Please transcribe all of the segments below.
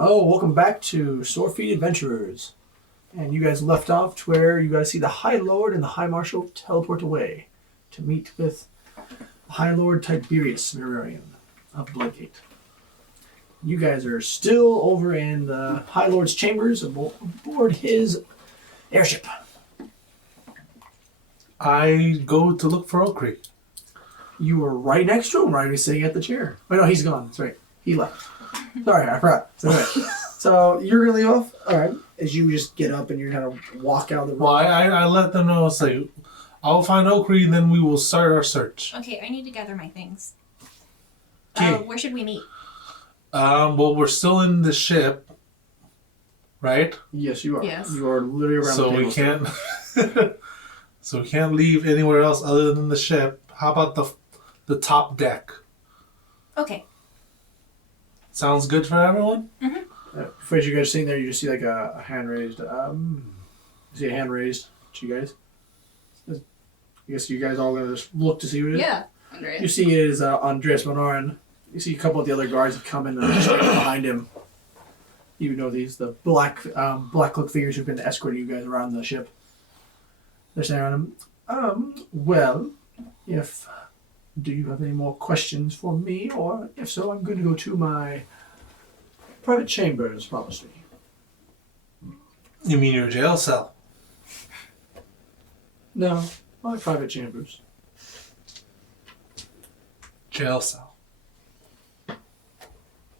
Oh, welcome back to Swordfeet Adventurers. And you guys left off to where you guys see the High Lord and the High Marshal teleport away to meet with High Lord Tiberius Mirarian of Bloodgate. You guys are still over in the High Lord's chambers aboard his airship. I go to look for Okri. You were right next to him, right? He's sitting at the chair. Oh, no, he's gone. That's right. He left. Sorry, I forgot. So, anyway, so you're going to leave off? All right. As you just get up and you kind of walk out of the room. Well, I let them know, it's like, I'll find Okri and then we will start our search. Okay, I need to gather my things. Okay. Where should we meet? Well, we're still in the ship, right? Yes, you are. Yes. You are literally around So the table. we can't... so we can't leave anywhere else other than the ship. How about the top deck? Okay. Sounds good for everyone? As you guys are sitting there, you just see like a hand raised. You see a hand raised to you guys. I guess you guys all gonna just look to see who it is. Yeah, Andrea. You see it is Andreas Monarin. You see a couple of the other guards have come in and just right behind him. You know the black cloaked figures who've been escorting you guys around the ship. They're saying around him. Well, do you have any more questions for me, or if so, I'm going to go to my private chambers, promised me. You mean your jail cell? No, my private chambers. Jail cell.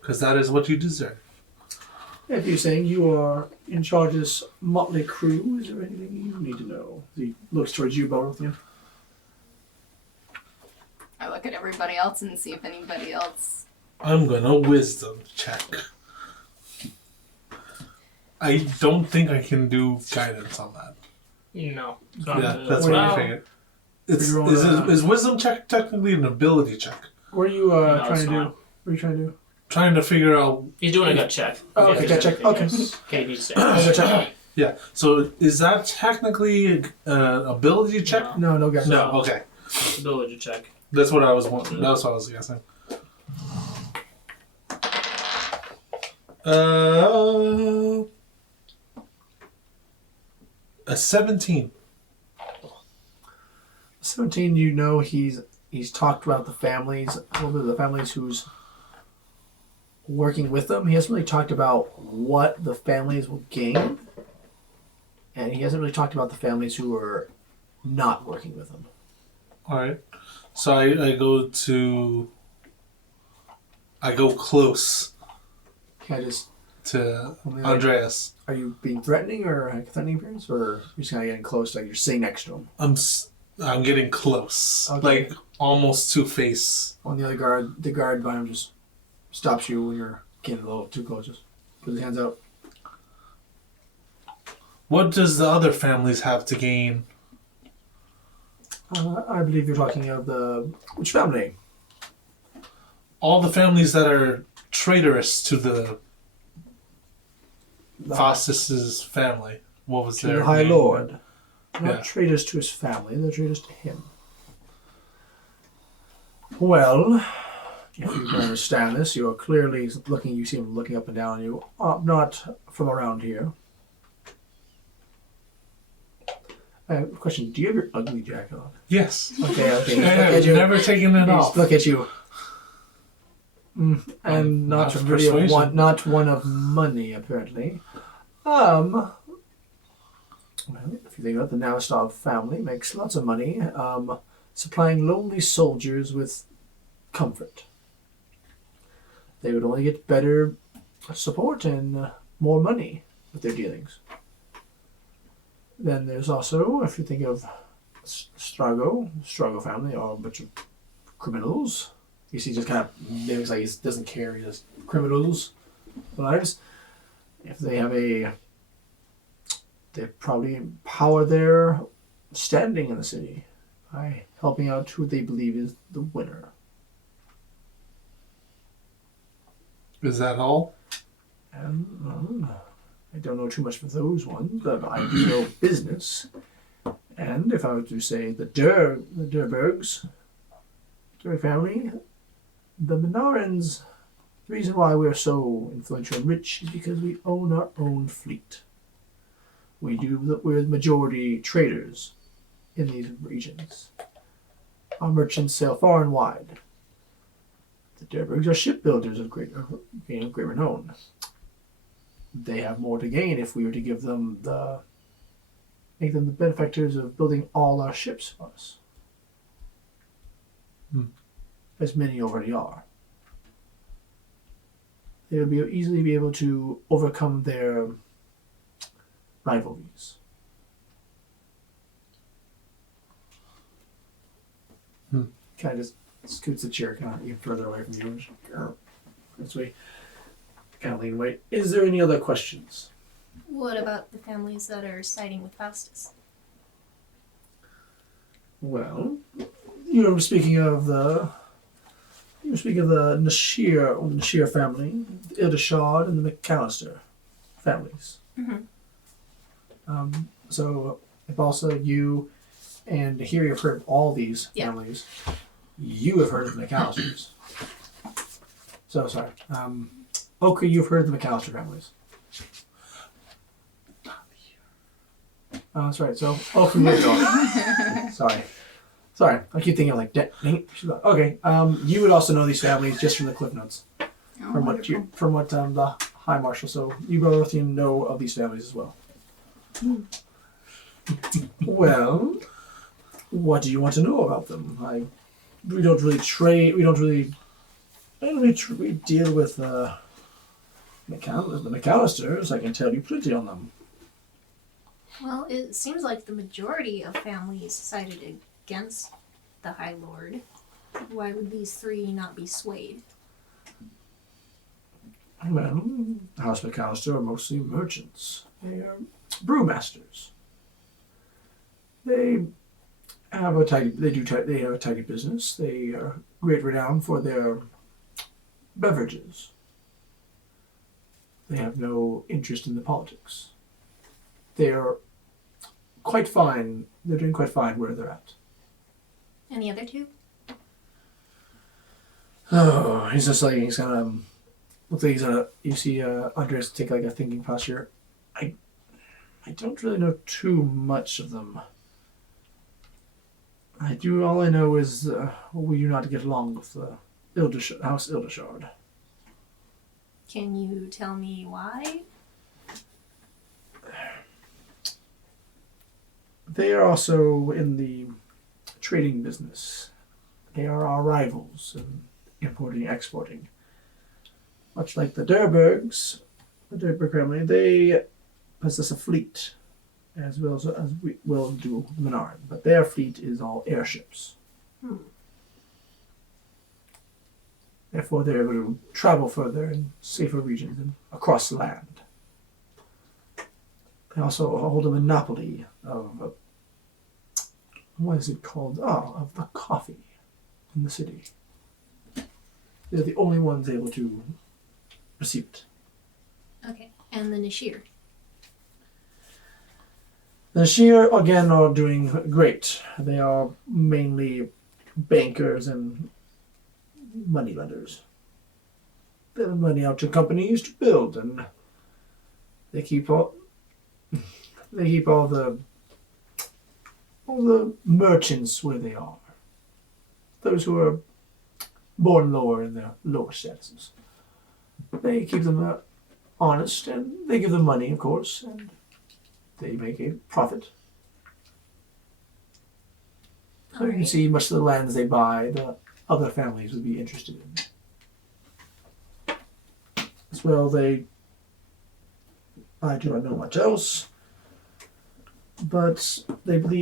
Because that is what you deserve. If you're saying you are in charge of this motley crew, is there anything you need to know? He looks towards you, Both. I look at everybody else and see if anybody else... I'm gonna wisdom check. I don't think I can do guidance on that. No. Yeah, that's what what I I figured. You're Is wisdom check technically an ability check? What are you No, trying it's to do? not. What are you trying to do? Trying to figure out. He's doing a gut check. Oh, okay, gut check. Okay. Okay, he needs to Gut check. Yeah. So is that technically an ability check? No, no gut check. No. Okay. ability check. That's what I was. That's what I was guessing. A 17. 17, you know he's talked about the families, a little bit of the families who's working with them. He hasn't really talked about what the families will gain. And he hasn't really talked about the families who are not working with him. All right. So I go close Can I just... to Andreas. Are you being threatening or threatening appearance? Or you're just kind of getting close, like you're sitting next to him? I'm getting close. Okay. Like almost to face. On the other guard, the guard behind him just stops you when you're getting a little too close. Just put his hands out. What does the other families have to gain? I believe you're talking of which family? All the families that are traitorous to the Faustus's family. What was To their the High name? Lord. Not Yeah. traitors to his family, they're traitors to him. Well, if you can understand this, you are clearly looking, you see him looking up and down on you. Not from around here. Question, do you have your ugly jacket on? Yes. Okay. I Look have at you. never taken it off. Look at you. And not Of really persuasion. not one of money, apparently. Well, if you think about it, the Navastov family makes lots of money, supplying lonely soldiers with comfort. They would only get better support and more money with their dealings. Then there's also, if you think of Strago family are a bunch of criminals. You see, just kind of names like he doesn't care. He just criminals lives. If they have they probably empower their standing in the city by helping out who they believe is the winner. Is that all? And I don't know too much for those ones, but I do know business. And if I were to say the Durbergs, Durberg family, the Minarans The reason why we're so influential and rich is because we own our own fleet. We're the majority traders in these regions. Our merchants sail far and wide. The Derbergs are shipbuilders of great renown. They have more to gain if we were to make them the benefactors of building all our ships for us. As many already are. They would easily be able to overcome their rivalries. Kind of just scoots the chair kind of even further away from you. This way. Kind of lean away. Is there any other questions? What about the families that are siding with Faustus? Well, speaking of the Nashir family, the Ildashad and the McAllister families. So if also you and here you've heard of all these families, you have heard of the McAllisters. So sorry. Oka, you've heard of the McAllister families. Oh, that's right. So, Oka, you're going. Sorry. I keep thinking like, okay. You would also know these families just from the cliff notes, from what the High Marshal. So you both know of these families as well. Well, what do you want to know about them? We don't really trade. We don't really deal with the McAllisters. I can tell you plenty on them. Well, it seems like the majority of families sided against the High Lord. Why would these three not be swayed? Well, House McAllister are mostly merchants. They are brewmasters. They have a tidy business. They are great renown for their beverages. They have no interest in the politics. They are quite fine. They're doing quite fine where they're at. And the other two? Oh, he's just like, he's gonna, looks like he's gonna, you see Andres take like a thinking posture. I don't really know too much of them. All I know is we do not get along with the House Ildashard. Can you tell me why? They are also in the trading business. They are our rivals in importing and exporting. Much like the Derberg family, they possess a fleet, as well as we will do Menard. But their fleet is all airships. Therefore, they're able to travel further in safer regions and across the land. They also hold a monopoly of, what is it called? Of the coffee in the city. They're the only ones able to receive it. Okay. And the Nashir? The Nashir, again, are doing great. They are mainly bankers and moneylenders. They lend money out to companies to build, and they keep all the merchants where they are. Those who are born lower in their lower statuses. They keep them honest, and they give them money, of course, and they make a profit. So you can see much of the lands they buy, the other families would be interested in. As well, I do not know much else, but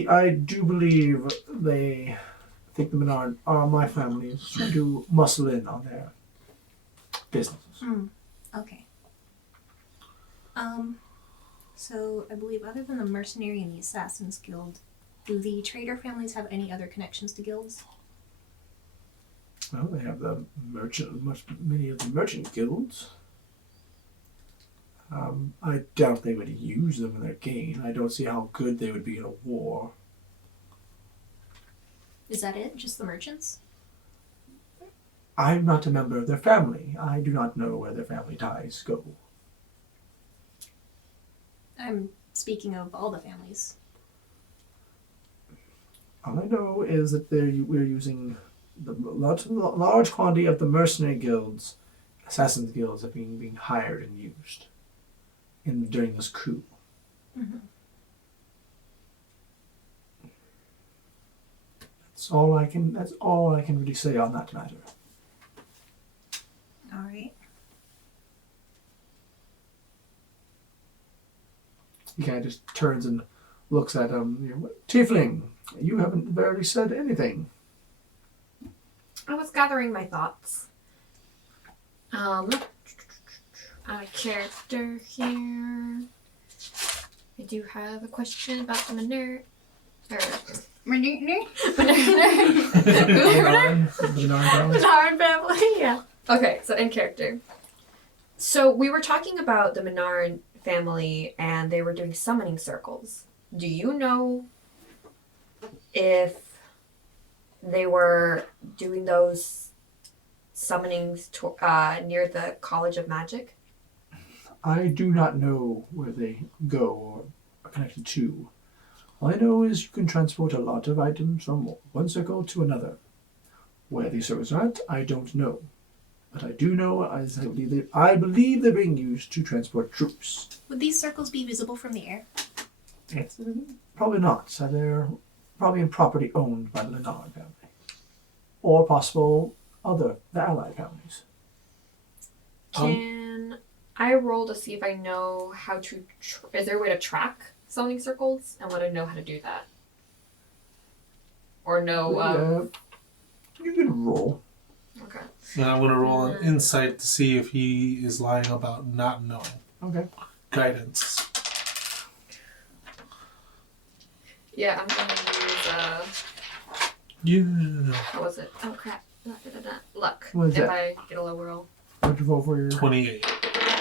I do believe they think the Menard are my family trying to muscle in on their businesses. Okay. So I believe other than the Mercenary and the Assassins Guild, do the trader families have any other connections to guilds? Well, they have many of the merchant guilds. I doubt they would use them in their gain. I don't see how good they would be in a war. Is that it? Just the merchants? I'm not a member of their family. I do not know where their family ties go. I'm speaking of all the families. All I know is that we're using the large quantity of the mercenary guilds, assassins guilds, are being hired and used during this coup. Mm-hmm. That's all I can really say on that matter. All right. He kind of just turns and looks at Tiefling, you haven't barely said anything. I was gathering my thoughts. A character here. I do have a question about the Menard. Menard family, yeah. Okay, so in character. So we were talking about the Menard family and they were doing summoning circles. Do you know if they were doing those summonings near the College of Magic? I do not know where they go or are connected to. All I know is you can transport a lot of items from one circle to another. Where these circles are at, I don't know. But I do know, I believe they're being used to transport troops. Would these circles be visible from the air? It's, probably not. So they're probably in property owned by the Leonard family. Or possible the allied families. Can I roll to see if I know how to... is there a way to track summoning circles? I want to know how to do that. Or know... You can roll. Okay. And I'm going to roll an insight to see if he is lying about not knowing. Okay. Guidance. Yeah, I'm going to use... Yeah. what was it? Oh, crap. Luck. What is if that? I get a low roll. What'd you roll for your... 28.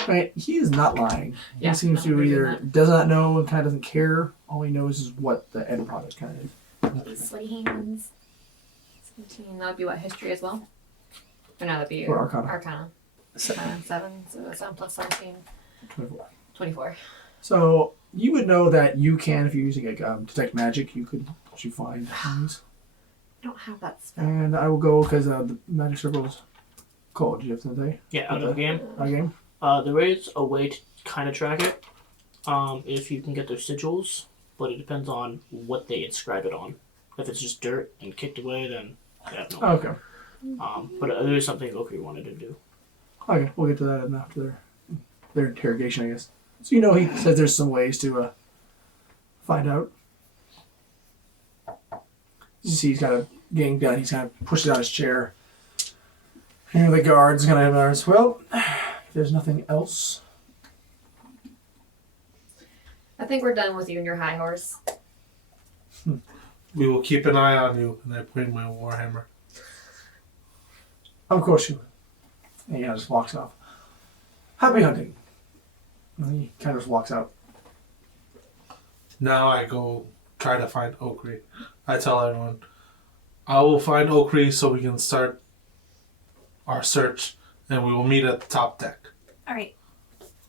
Right, he is not lying. Yeah, He seems no, to we're doing either that. does not know and kind of doesn't care. All he knows is what the end product kind of is. Sweaty hands. 17. That would be what? History as well? Or no, that'd be... Or Arcana. Arcana. 7. So 7 plus 17. 24. 24. So you would know that you can, if you're using detect magic, you could actually find things. I don't have that spell. And I will go because the magic circle is cold. Do you have to say? Yeah, out of the game. Game. There is a way to kind of track it, if you can get their sigils, but it depends on what they inscribe it on. If it's just dirt and kicked away, then yeah, no. Okay. But there is something Okri wanted to do. Okay, we'll get to that after their interrogation, I guess. So you know he says there's some ways to find out. You see he's kind of getting done. He's kind of pushes out his chair. Here the guards kind of well, if there's nothing else. I think we're done with you and your high horse. We will keep an eye on you. And I bring my warhammer. Of course you will. And he just walks off. Happy hunting. And he kind of just walks out. Now I go try to find Okri. I tell everyone, I will find Okri so we can start our search, and we will meet at the top deck. All right.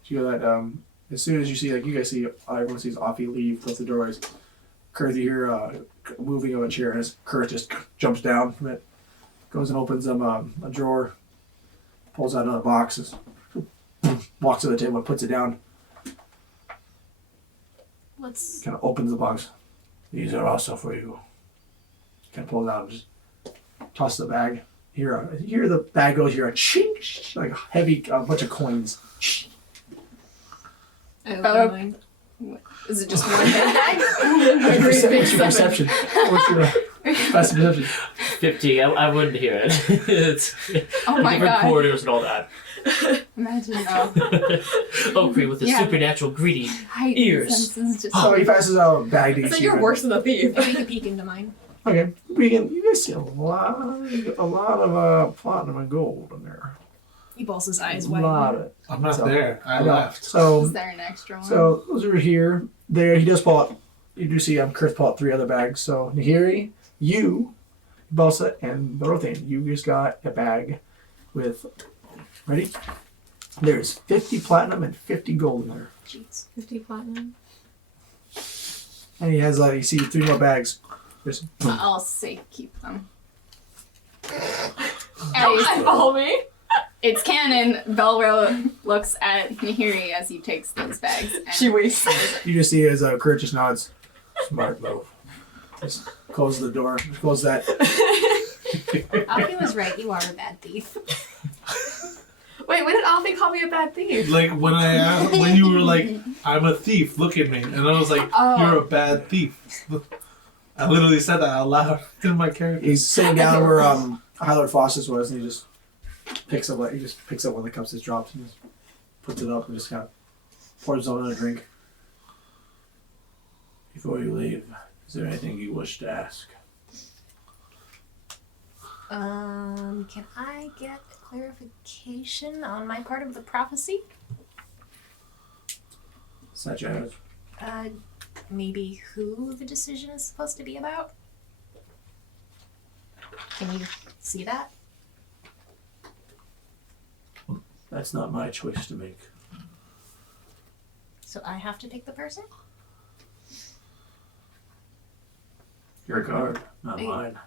You know that as soon as you see, you guys see, everyone sees Offie leave, close the doors. Kurt, you hear moving of a chair, and Kurt just jumps down from it, goes and opens a drawer, pulls out another box, walks to the table and puts it down. Let's. Kind of opens the box. These are also for you. Kind of pulls out and just tosses the bag. You hear the bag goes. You hear a chink, like a heavy bunch of coins. I open mine. Is it just one bag? What's your perception? What's your best perception? 50. I wouldn't hear it. It's Oh my different god. corridors and all that. Imagine Okri with the Yeah. supernatural greedy. heightened Ears. senses just So he passes out a bag to each So of you're you. worse than a thief. Take a peek into mine. Okay, you guys see a lot of platinum and gold in there. He balls his eyes A wide. lot of it. I'm not So- there. I know. left. So Is there an extra one? So those are here. There, he does pull out. You do see Kurth pull out 3 other bags. So Nahiri, you, Balsa, and Barothian, you just got a bag with, ready? There's 50 platinum and 50 gold in there. Jeez. 50 platinum. And he has, you see 3 more bags. Just, I'll say keep them. Don't follow me. It's canon. Belro looks at Nahiri as he takes those bags. And She waits. you just see as Kurt just nods. Smart move. Just close the door. Close that. Alfie was right. You are a bad thief. Wait, when did Alfie call me a bad thief? Like when I asked, when you were like, "I'm a thief," look at me, and I was like, Oh. "You're a bad thief." I literally said that out loud in my character. He's sitting down where Hylord Fawcett was, and he just picks up one of the cups that's dropped and just puts it up and just kind of pours his own a drink. Before you leave, is there anything you wish to ask? Can I get clarification on my part of the prophecy? Such as? Maybe who the decision is supposed to be about? Can you see that? That's not my choice to make. So I have to pick the person? Your guard, not Hey. mine.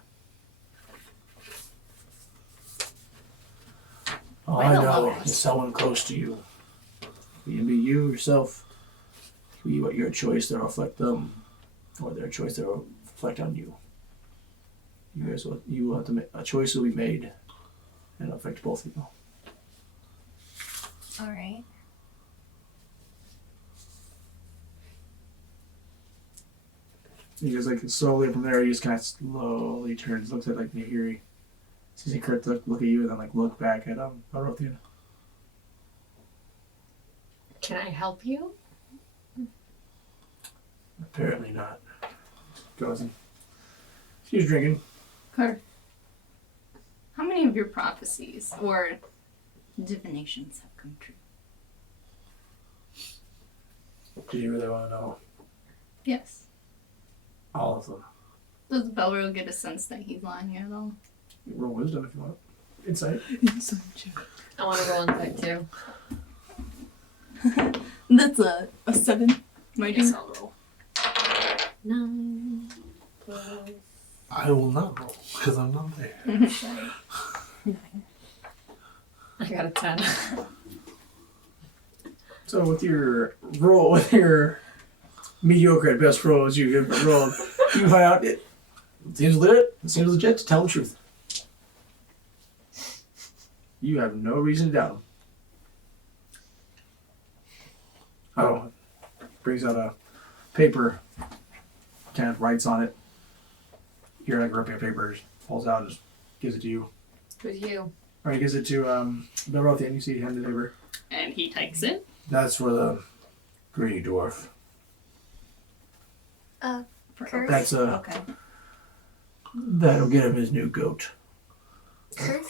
All Why I the know lovers? is someone close to you. It can be you yourself. It can be what your choice that will reflect them, or their choice that will reflect on you. You want to make a choice will be made, and it'll affect both of you. All right. He goes slowly from there. He just kind of slowly turns, looks at Nahiri, sees Kurt look at you, and then look back at Arothian. Can I help you? Apparently not. Goes and she's drinking. Kurt, how many of your prophecies or divinations have come true? Do you really want to know Yes. all of them? Does Belro get a sense that he's lying here at all? Roll wisdom if you want. Insight. I want to roll inside too. That's a 7. My Yes, dude. I'll roll. 9. I will not roll because I'm not there. 9. I got a 10. So with your roll, with your mediocre at best rolls you rolled, you find out it seems legit. It seems legit to tell the truth. You have no reason to doubt him. Oh, brings out a paper, kind of writes on it. You're ripping a paper, just pulls out, just gives it to you. Who's you? Or he gives it to Belrothian. You see him the paper. And he takes it. That's for the greedy dwarf. Kurt? That's Okay. that'll get him his new goat. Kurt,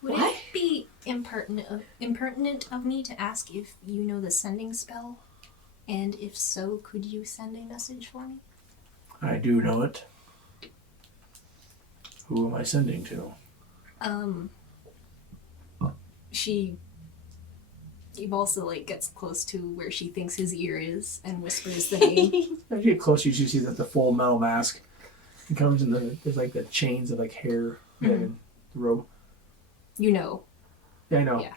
would What? it be impertinent of me to ask if you know the sending spell? And if so, could you send a message for me? I do know it. Who am I sending to? She also gets close to where she thinks his ear is and whispers the name. As you get closer, you see that the full metal mask. It comes in there's the chains of hair and the robe. You know. Yeah, I know. Yeah.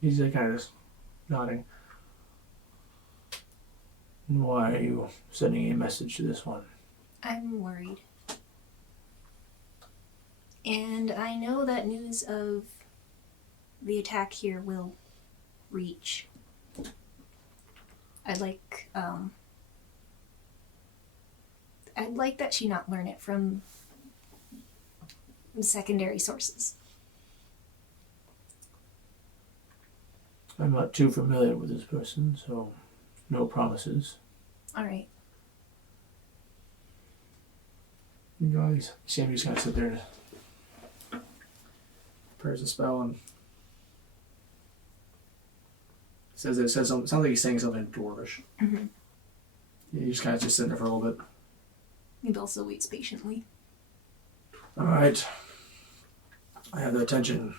He's kind of just nodding. And why are you sending a message to this one? I'm worried. And I know that news of the attack here will reach. I'd like that she not learn it from secondary sources. I'm not too familiar with this person, so no promises. Alright. You guys, Sam just kind of sit there and prepares a spell and says something. Sounds like he's saying something in Dwarvish. Mhm. Yeah, he's kind of just sitting there for a little bit. And also waits patiently. Alright. I have their attention.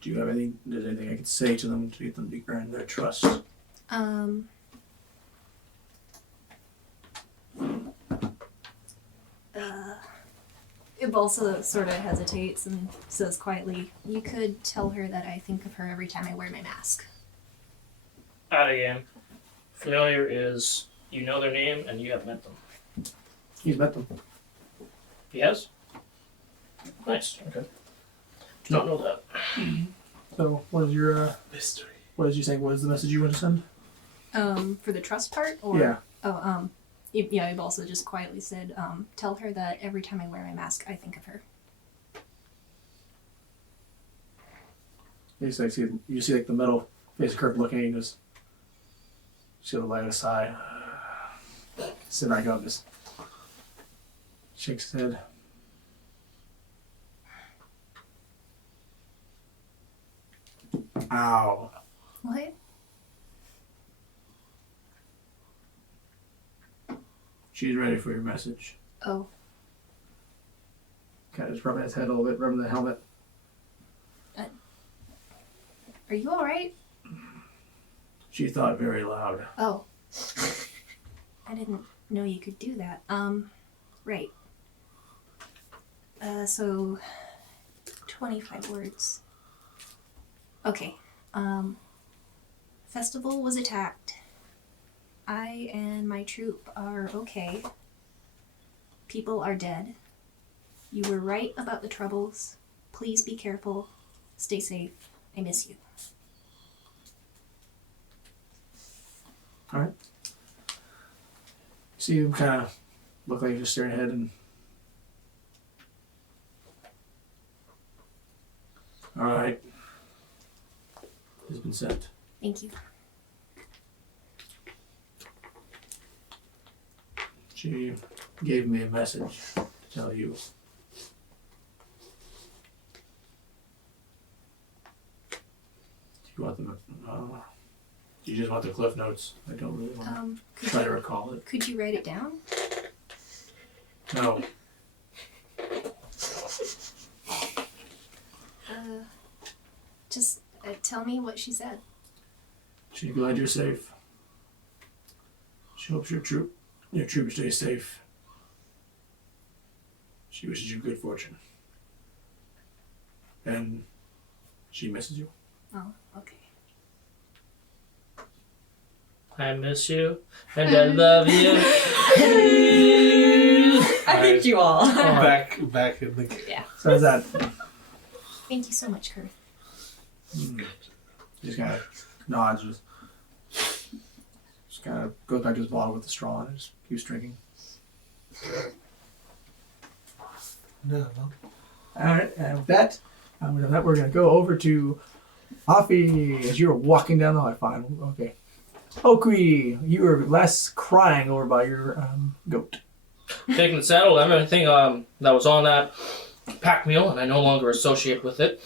Do you have anything? Is there anything I can say to them to get them to earn their trust? Ibalsa sort of hesitates and says quietly, "You could tell her that I think of her every time I wear my mask." Out again. Familiar is you know their name and you have met them. He's met them. He has? Nice. Okay. Do not know that. So, what is your Mystery. what is you saying? What is the message you want to send? For the trust part, or Yeah. yeah, Ibalsa just quietly said, "Tell her that every time I wear my mask, I think of her." You see like the metal face of Kirk looking at you and just see the light of a sigh. Sit back up, just shakes his head. Ow. What? She's ready for your message. Oh, Kind of just rubbing his head a little bit, rubbing the helmet. are you all right? She thought very loud. Oh, I didn't know you could do that. Right. So 25 words. Okay. Festival was attacked. I and my troop are okay. People are dead. You were right about the troubles. Please be careful. Stay safe. I miss you. Alright. You see him kind of look like he's just staring ahead and... Alright. Has been sent. Thank you. She gave me a message to tell you. Do you want them? Do you just want the cliff notes? I don't really want to try to recall it. Could you write it down? No. Just tell me what she said. She's glad you're safe. She hopes your trooper stays safe. She wishes you good fortune. And she misses you. Oh, okay. I miss you and I love you. I hate you all. Back in the. So how's that? Thank you so much, Kurt. Just kind of nods, just kind of goes back to his bottle with the straw and just keeps drinking. No. Alright, and with that, we're going to go over to Offie as you're walking down the hall. Fine, okay. Okri, you were less crying over by your goat. Taking the saddle, everything that was on that pack mule, and I no longer associate with it.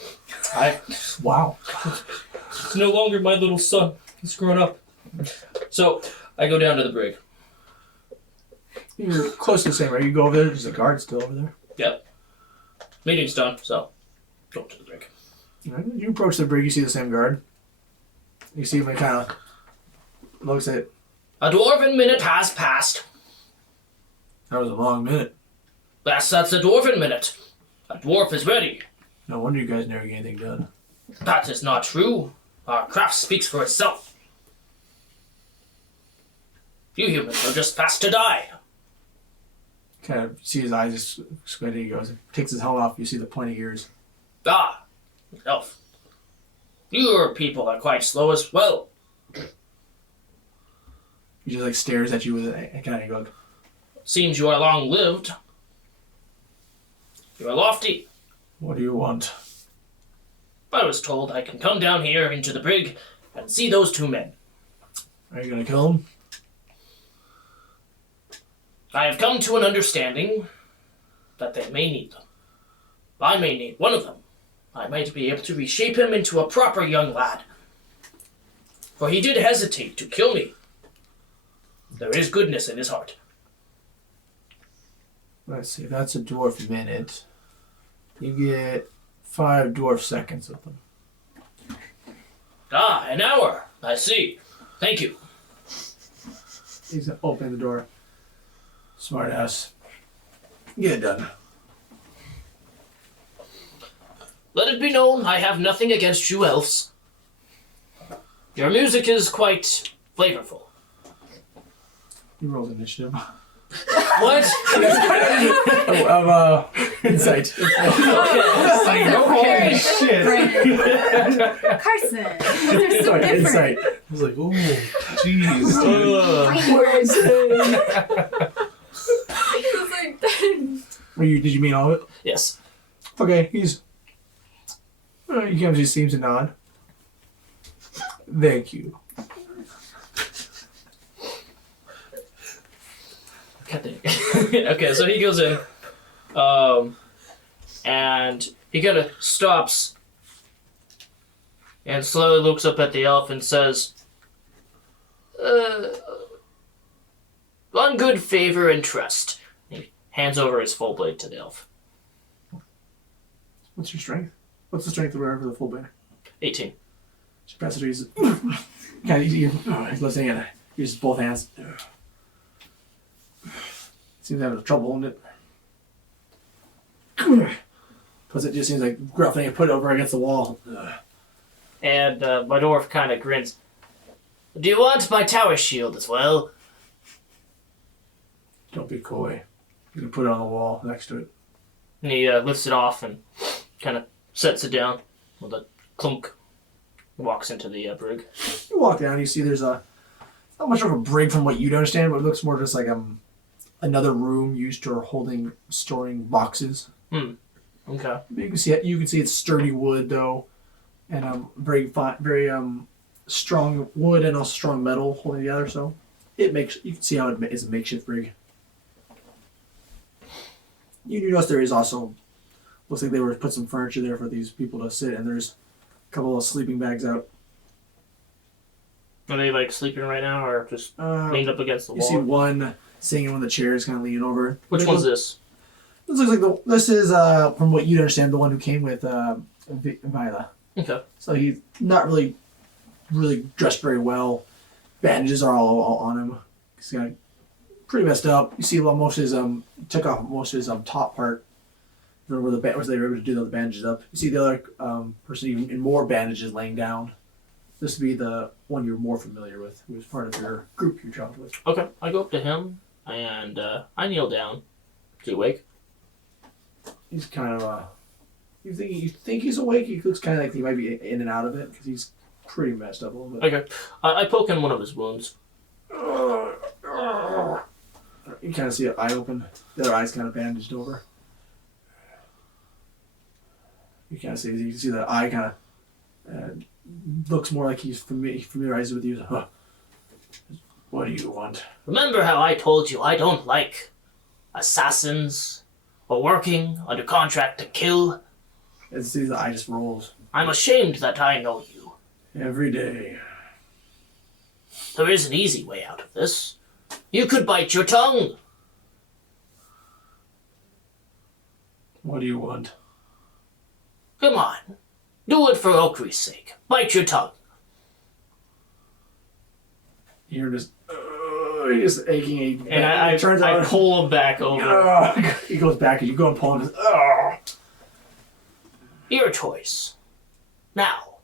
Wow. It's no longer my little son. He's grown up. So, I go down to the brig. You're close to the same, right? You go over there, there's a guard still over there. Yep. Meeting's done, so go to the brig. Right. You approach the brig, you see the same guard. You see him and kind of looks at it. A dwarven minute has passed. That was a long minute. That's a dwarven minute. A dwarf is ready. No wonder you guys never get anything done. That is not true. Our craft speaks for itself. You humans are just fast to die. Kind of see his eyes just squinting. He goes, takes his helmet off. You see the pointy ears. Ah, elf. Your people are quite slow as well. He just like stares at you with a kind of goes, Seems you are long-lived. You are lofty. "What do you want?" I was told I can come down here into the brig and see those two men. Are you gonna kill him? I have come to an understanding that they may need them. I may need one of them. I might be able to reshape him into a proper young lad. For he did hesitate to kill me. There is goodness in his heart. Let's see. That's a dwarf minute. You get 5 dwarf seconds with them. Ah, an hour. I see. Thank you. He's opening the door. Smart ass. Get it done. Let it be known, I have nothing against you elves. Your music is quite flavorful. He rolled initiative. What? Insight. Okay. Shit. Carson, there's some different. Insight. I was like, oh, jeez. Did you mean all of it? Yes. Okay, he's. He comes, he seems to nod. Thank you. God dang. Okay, so he goes in, and he kind of stops and slowly looks up at the elf and says, on good favor and trust. He hands over his full blade to the elf. What's your strength? What's the strength of wherever the full banner? 18. She passes it. He's listening and uses both hands. Seems to have trouble holding it. Because it just seems like roughing it, put it over against the wall. And my dwarf kind of grins. Do you want my tower shield as well? Don't be coy. You can put it on the wall next to it. And he lifts it off and kind of sets it down with a clunk. Walks into the brig. You walk down, you see there's not much of a brig from what you'd understand, but it looks more just like another room used for storing boxes. Okay. But you can see it's sturdy wood though, and very strong wood and also strong metal holding together. So you can see how it is a makeshift brig. You notice there is also looks like they were put some furniture there for these people to sit, and there's a couple of sleeping bags out. Are they like sleeping right now, or just leaned up against the You wall? see one sitting in one of the chairs, kind of leaning over. Which one's this? This looks like this is from what you'd understand, the one who came with Viola. Okay. So he's not really dressed very well. Bandages are all on him. He's got pretty messed up. You see, most of his took off most of his top part. Where they were able to do the bandages up. You see the other person even in more bandages laying down. This would be the one you're more familiar with, who was part of your group you traveled with. Okay. I go up to him and I kneel down. Is he awake? He's kind of you think he's awake. He looks kind of like he might be in and out of it because he's pretty messed up a little bit. Okay. I poke in one of his wounds. You kind of see an eye open. The other eye's kind of bandaged over. You can see the eye kind of looks more like he's familiarized with you. Huh. What do you want? Remember how I told you I don't like assassins or working under contract to kill? And see the eye just rolls. I'm ashamed that I know you. Every day. There is an easy way out of this. You could bite your tongue. What do you want? Come on. Do it for Okri's sake. Bite your tongue. You're just aching. And I pull him back over. He goes back as you go and pull him. Your choice. Now.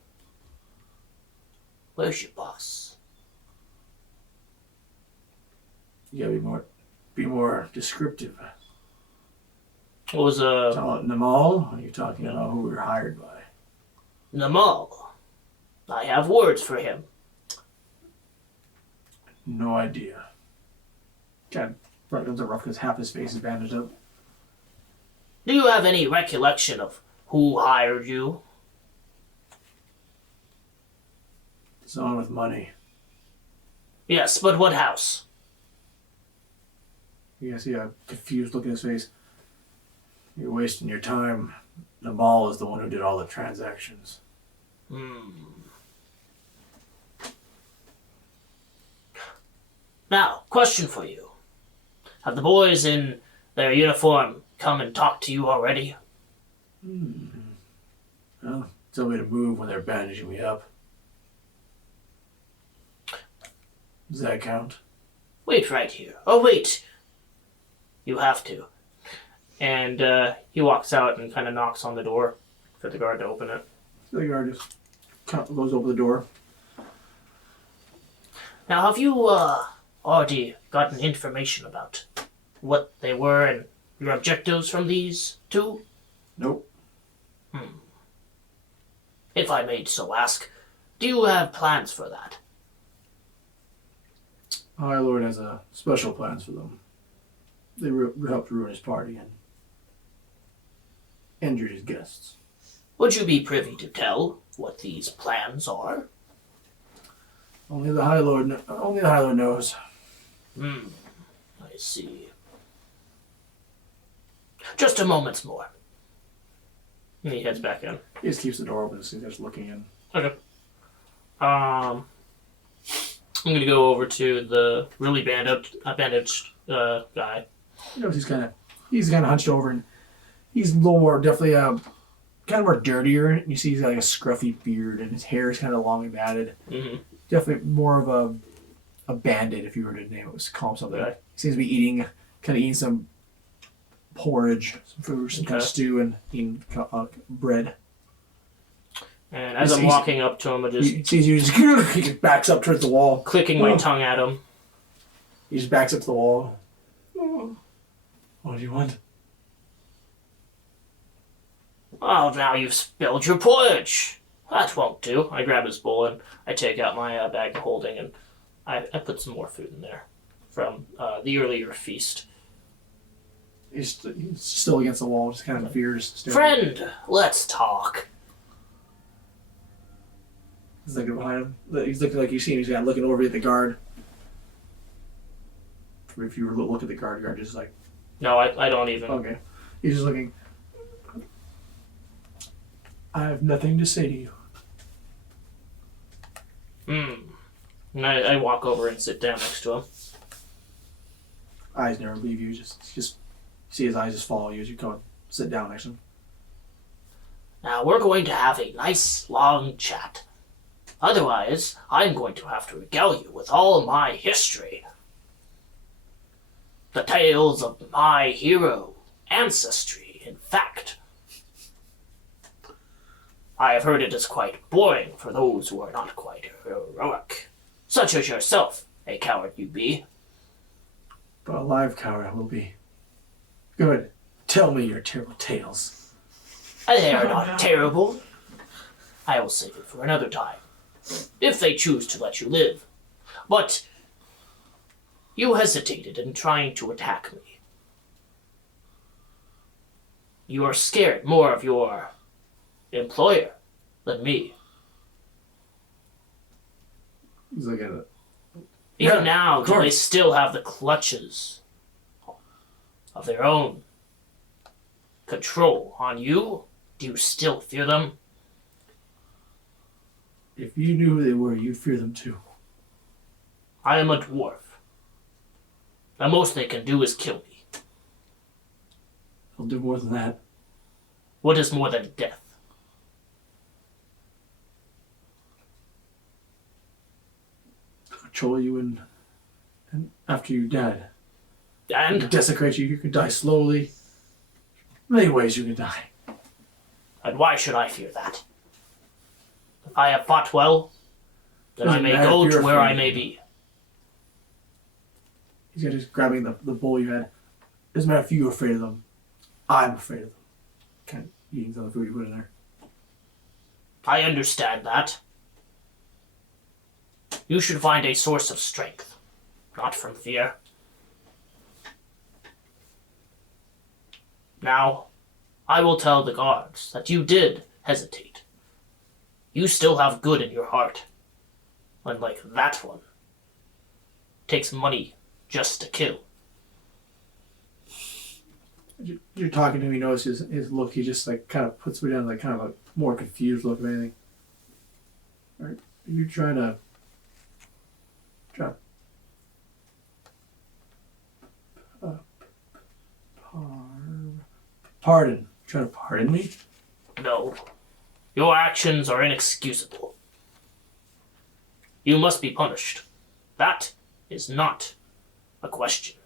Where's your boss? You gotta be more descriptive. What was Talking about Namal? Or are you talking about who we were hired by? Namal. I have words for him. No idea. God, comes up rough because half his face is bandaged up. Do you have any recollection of who hired you? Someone with money. Yes, but what house? You can see a confused look in his face. You're wasting your time. Namal is the one who did all the transactions. Now, question for you. Have the boys in their uniform come and talk to you already? Well, tell me to move when they're bandaging me up. Does that count? Wait right here. Oh, wait. You have to. And he walks out and kind of knocks on the door for the guard to open it. The guard just goes over the door. Now, have you already gotten information about what they were and your objectives from these two? Nope. If I may so ask, do you have plans for that? High Lord has special plans for them. They helped ruin his party and injured his guests. Would you be privy to tell what these plans are? Only the High Lord knows. I see. Just a moment more. And he heads back in. He just keeps the door open, so he's just looking in. Okay. I'm gonna go over to the really bandaged guy. You know, he's kind of hunched over, and he's a little more definitely kind of more dirtier. And you see he's got like a scruffy beard, and his hair is kind of long and matted. Mm-hmm. Definitely more of a bandit, if you were to name it, call him something. Okay. He seems to be eating some porridge, some food, some kind of stew, and eating bread. And as I'm walking up to him, I just He sees you, he just backs up towards the wall. clicking my tongue at him. He just backs up to the wall. What do you want? Oh, now you've spilled your porridge. That won't do. I grab his bowl and I take out my bag of holding and I put some more food in there from the earlier feast. He's still against the wall, just kind of fears. Friend, let's talk. He's looking behind him. He's looking like you see him. He's kind of looking over at the guard. If you were to look at the guard just like... No, I don't even. Okay. He's just looking... I have nothing to say to you. And I walk over and sit down next to him. Eyes never leave you. Just see his eyes just follow you as you go and sit down next to him. Now we're going to have a nice long chat. Otherwise, I'm going to have to regale you with all my history. The tales of my hero ancestry, in fact. I have heard it is quite boring for those who are not quite heroic. Such as yourself, a coward you be. But a live coward I will be. Good. Tell me your terrible tales. They are not terrible. I will save it for another time, if they choose to let you live. But you hesitated in trying to attack me. You are scared more of your employer than me. He's looking at it. Even Yeah, now, of do they course. still have the clutches of their own control on you? Do you still fear them? If you knew who they were, you'd fear them too. I am a dwarf. The most they can do is kill me. They'll do more than that. What is more than death? Control you and after you're dead. And Desecrate you. You can die slowly. Many ways you can die. And why should I fear that? If I have fought well, then I Doesn't may matter go if to you're where I afraid. may be. He's just grabbing the bowl you had. Doesn't matter if you're afraid of them. I'm afraid of them. Kind of eating some of the food you put in there. I understand that. You should find a source of strength, not from fear. Now, I will tell the guards that you did hesitate. You still have good in your heart. Unlike that one. Takes money just to kill. You're talking to him, you notice his look, he just like kind of puts me down like kind of a more confused look of anything. Are you trying to pardon? Trying to pardon me? No. Your actions are inexcusable. You must be punished. That is not a question.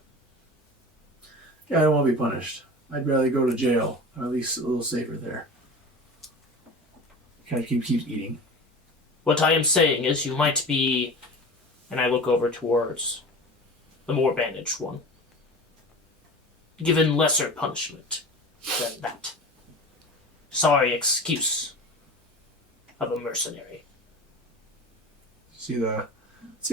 Yeah, I don't want to be punished. I'd rather go to jail. Or at least a little safer there. Kind of keeps eating. What I am saying is you might be, and I look over towards the more bandaged one, given lesser punishment than that. Sorry excuse of a mercenary. See the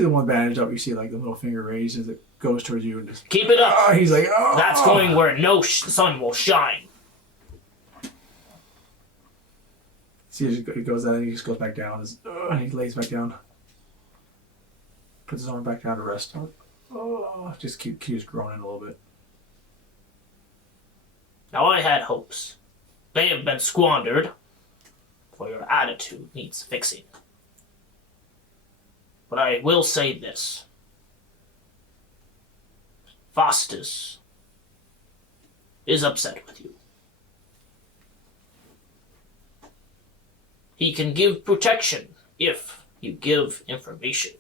one bandaged up. You see like the middle finger raised as it goes towards you and just. Keep it up. Oh, he's like, oh. That's going where no sun will shine. See, it goes out and he just goes back down. And he lays back down. Puts his arm back down to rest. Oh, just keeps groaning a little bit. Now I had hopes. They have been squandered, for your attitude needs fixing. But I will say this. Faustus is upset with you. He can give protection if you give information.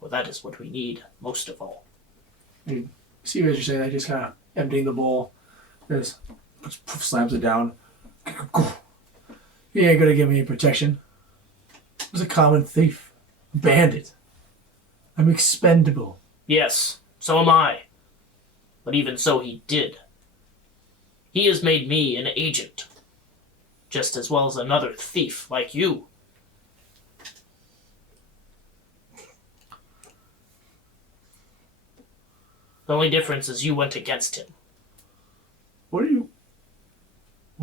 Well, that is what we need most of all. You see what you're saying? I just kind of emptying the bowl. Just slams it down. He ain't gonna give me any protection. I was a common thief. A bandit. I'm expendable. Yes, so am I. But even so he did. He has made me an agent. Just as well as another thief like you. The only difference is you went against him. What are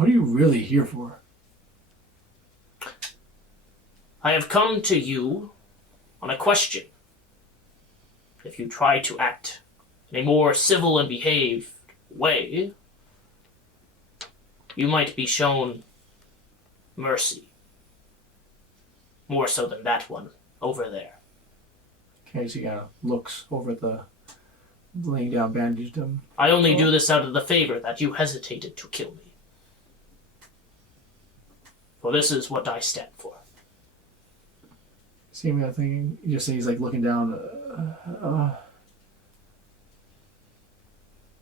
you really here for? I have come to you on a question. If you try to act in a more civil and behaved way, you might be shown mercy. More so than that one over there. Okay, so he kind of looks over at the laying down bandaged him. I only do this out of the favor that you hesitated to kill me. For this is what I stand for. See me thinking. You just see he's like looking down.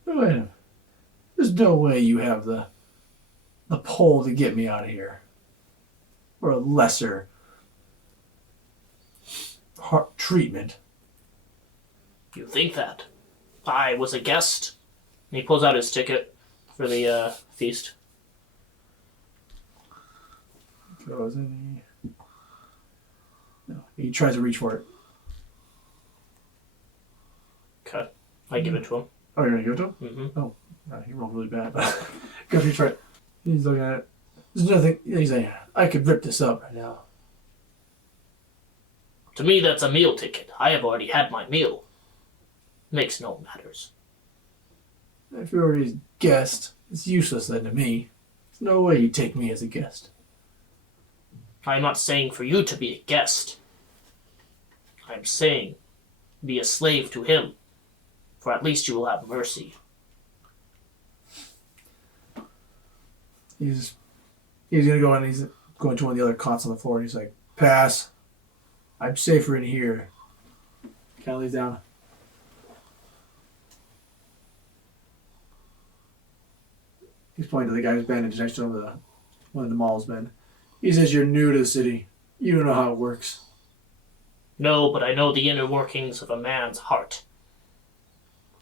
Wait a minute. There's no way you have the pull to get me out of here. Or a lesser treatment. You think that? I was a guest. And he pulls out his ticket for the feast. Goes in. No, he tries to reach for it. Okay. I give it to him. Oh, you're gonna give it to him? Mm-hmm. Oh, no, he rolled really bad. Go reach for it. He's looking at it. There's nothing. He's like, I could rip this up right now. To me, that's a meal ticket. I have already had my meal. Makes no matters. If you're already a guest, it's useless then to me. There's no way you'd take me as a guest. I'm not saying for you to be a guest. I'm saying be a slave to him, for at least you will have mercy. He's gonna go and he's going to one of the other cots on the floor and he's like, pass. I'm safer in here. Kind of lays down. He's pointing to the guy who's bandaged next to him, one of the mall's men. He says, you're new to the city. You don't know how it works. No, but I know the inner workings of a man's heart.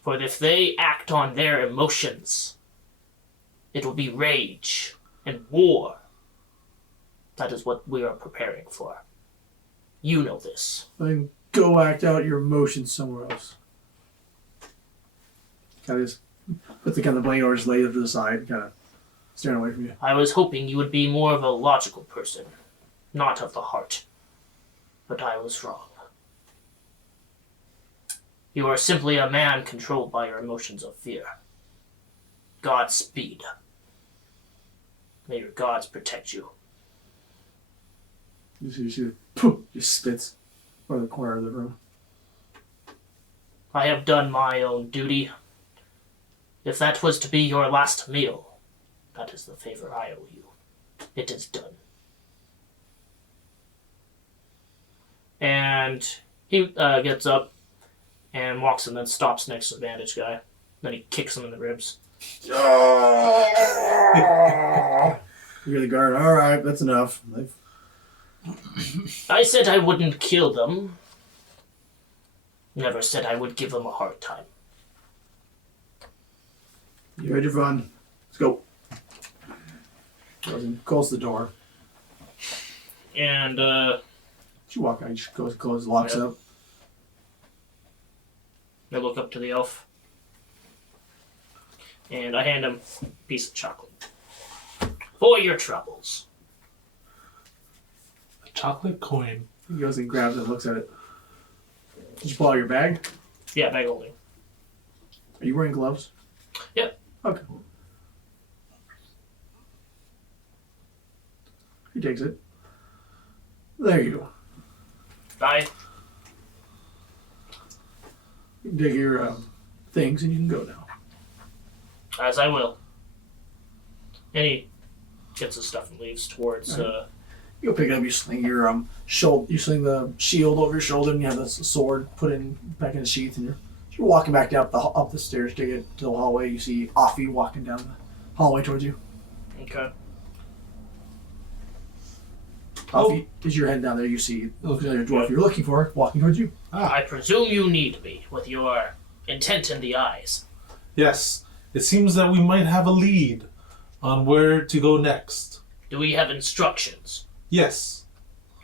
For if they act on their emotions, it will be rage and war. That is what we are preparing for. You know this. Then go act out your emotions somewhere else. Kind of just put the blade or just lay it to the side, kind of staring away from you. I was hoping you would be more of a logical person, not of the heart. But I was wrong. You are simply a man controlled by your emotions of fear. Godspeed. May your gods protect you. You see, poof, just spits over the corner of the room. I have done my own duty. If that was to be your last meal, that is the favor I owe you. It is done. And he gets up and walks and then stops next to the bandage guy. Then he kicks him in the ribs. You're the guard. All right, that's enough. I said I wouldn't kill them. Never said I would give them a hard time. You had your fun. Let's go. Goes and closes the door. And, You walk out, just goes, closes, locks Yeah. up. I look up to the elf. And I hand him a piece of chocolate. For your troubles. A chocolate coin. He goes and grabs it and looks at it. Did you pull out your bag? Yeah, bag holding. Are you wearing gloves? Yep. Okay. He takes it. There you go. Bye. You can take your things and you can go now. As I will. And he gets his stuff and leaves towards, You go pick it up. You sling your shoulder. You sling the shield over your shoulder, and you have the sword put in back in the sheath. And you're walking back down up the stairs to get to the hallway. You see Offie walking down the hallway towards you. Okay. Offie, as you're heading down there, you see the dwarf you're looking for walking towards you. I presume you need me with your intent in the eyes. Yes, it seems that we might have a lead on where to go next. Do we have instructions? Yes,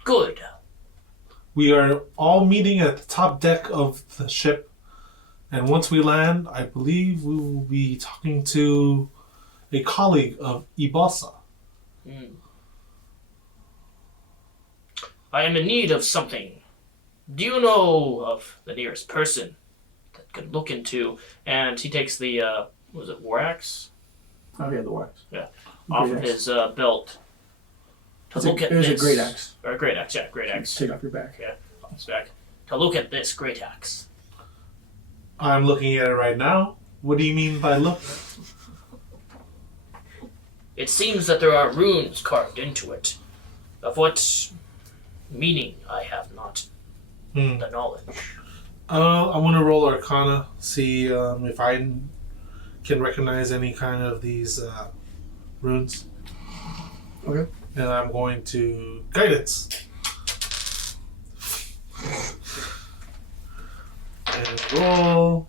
Good. we are all meeting at the top deck of the ship, and once we land, I believe we will be talking to a colleague of Ibasa. I am in need of something. Do you know of the nearest person that can look into? And he takes the, was it war axe? Oh yeah, the wax. Off Great of axe. his belt. To look at It was this. a great axe. Or a great axe, yeah, great axe. Take off your back. Yeah, off his back. To look at this great axe. I'm looking at it right now. What do you mean by look? It seems that there are runes carved into it. Of what meaning I have not the knowledge. I want to roll Arcana, see if I can recognize any kind of these runes. Okay. And I'm going to guidance. And roll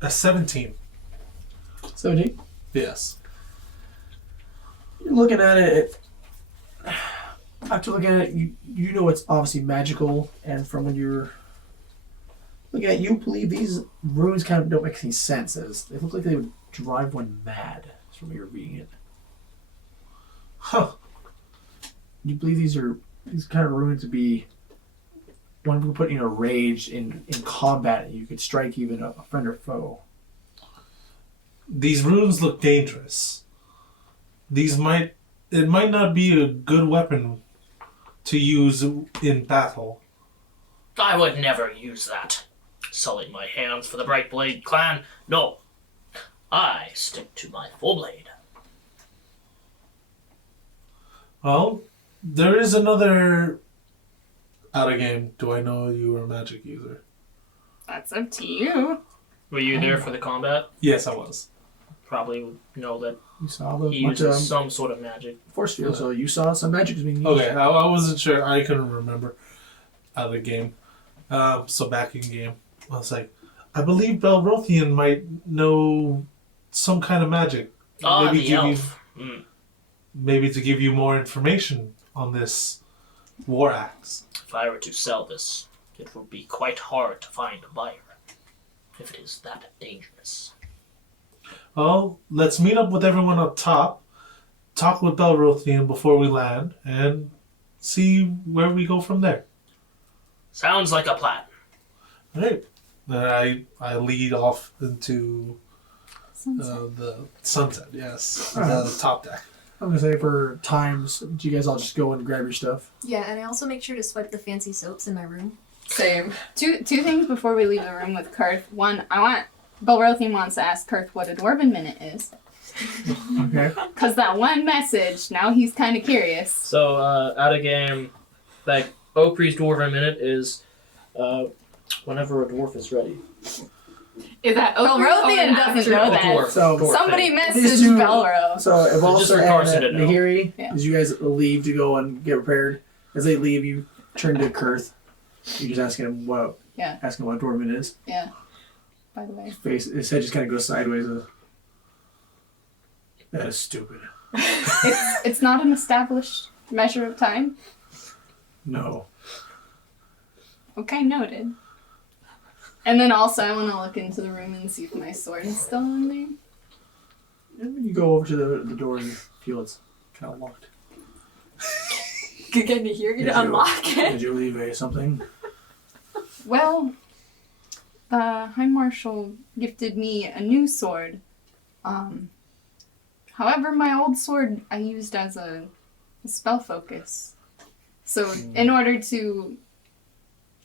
a 17. 17. Yes. You're looking at it. After looking at it, you know it's obviously magical, and from when you're looking at it, you believe these runes kind of don't make any sense. As they look like they would drive one mad. That's from you're reading it. Huh. You believe these kind of runes to be one who put in a rage in combat. You could strike even a friend or foe. These runes look dangerous. It might not be a good weapon to use in battle. I would never use that. Sully my hands for the Bright Blade clan. No. I stick to my full blade. Well, there is another out of game. Do I know you are a magic user? That's up to you. Were you there for the combat? Yes, I was. Probably would know that You saw the he bunch uses of some sort of magic. force field, so you saw some magic being used. Okay, I wasn't sure. I couldn't remember out of the game. So back in game, I was like, I believe Belrothian might know some kind of magic. Ah, Maybe the give you- elf. Maybe to give you more information on this war axe. If I were to sell this, it would be quite hard to find a buyer. If it is that dangerous. Well, let's meet up with everyone up top, talk with Belrothian before we land, and see where we go from there. Sounds like a plan. All right. Then I lead off into the sunset. Yes, the top deck. I'm gonna say for times, you guys all just go and grab your stuff. Yeah, and I also make sure to swipe the fancy soaps in my room. Same. Two things before we leave the room with Kurth. One, Belrothian wants to ask Kurth what a Dwarven minute is. Okay. Because that one message, now he's kind of curious. So, out of game, like, Oakrey's Dwarven Minute is whenever a dwarf is ready. Is that Well, Rothian doesn't know A that. dwarf. So- dwarf Somebody thing. messaged These two- Belro. So if Just also for Carson to know. Nahiri, Yeah. as you guys leave to go and get prepared, as they leave, you turn to Kurth. You just asking him what Dwarven is. Yeah. By the way. His head just kind of goes sideways. That is stupid. It's not an established measure of time. No. Okay, noted. And then also I want to look into the room and see if my sword is still in there. And you go over to the door and you feel it's kind of locked. Can you hear you to unlock it? Did you leave something? Well, High Marshal gifted me a new sword. However, my old sword I used as a spell focus. So in order to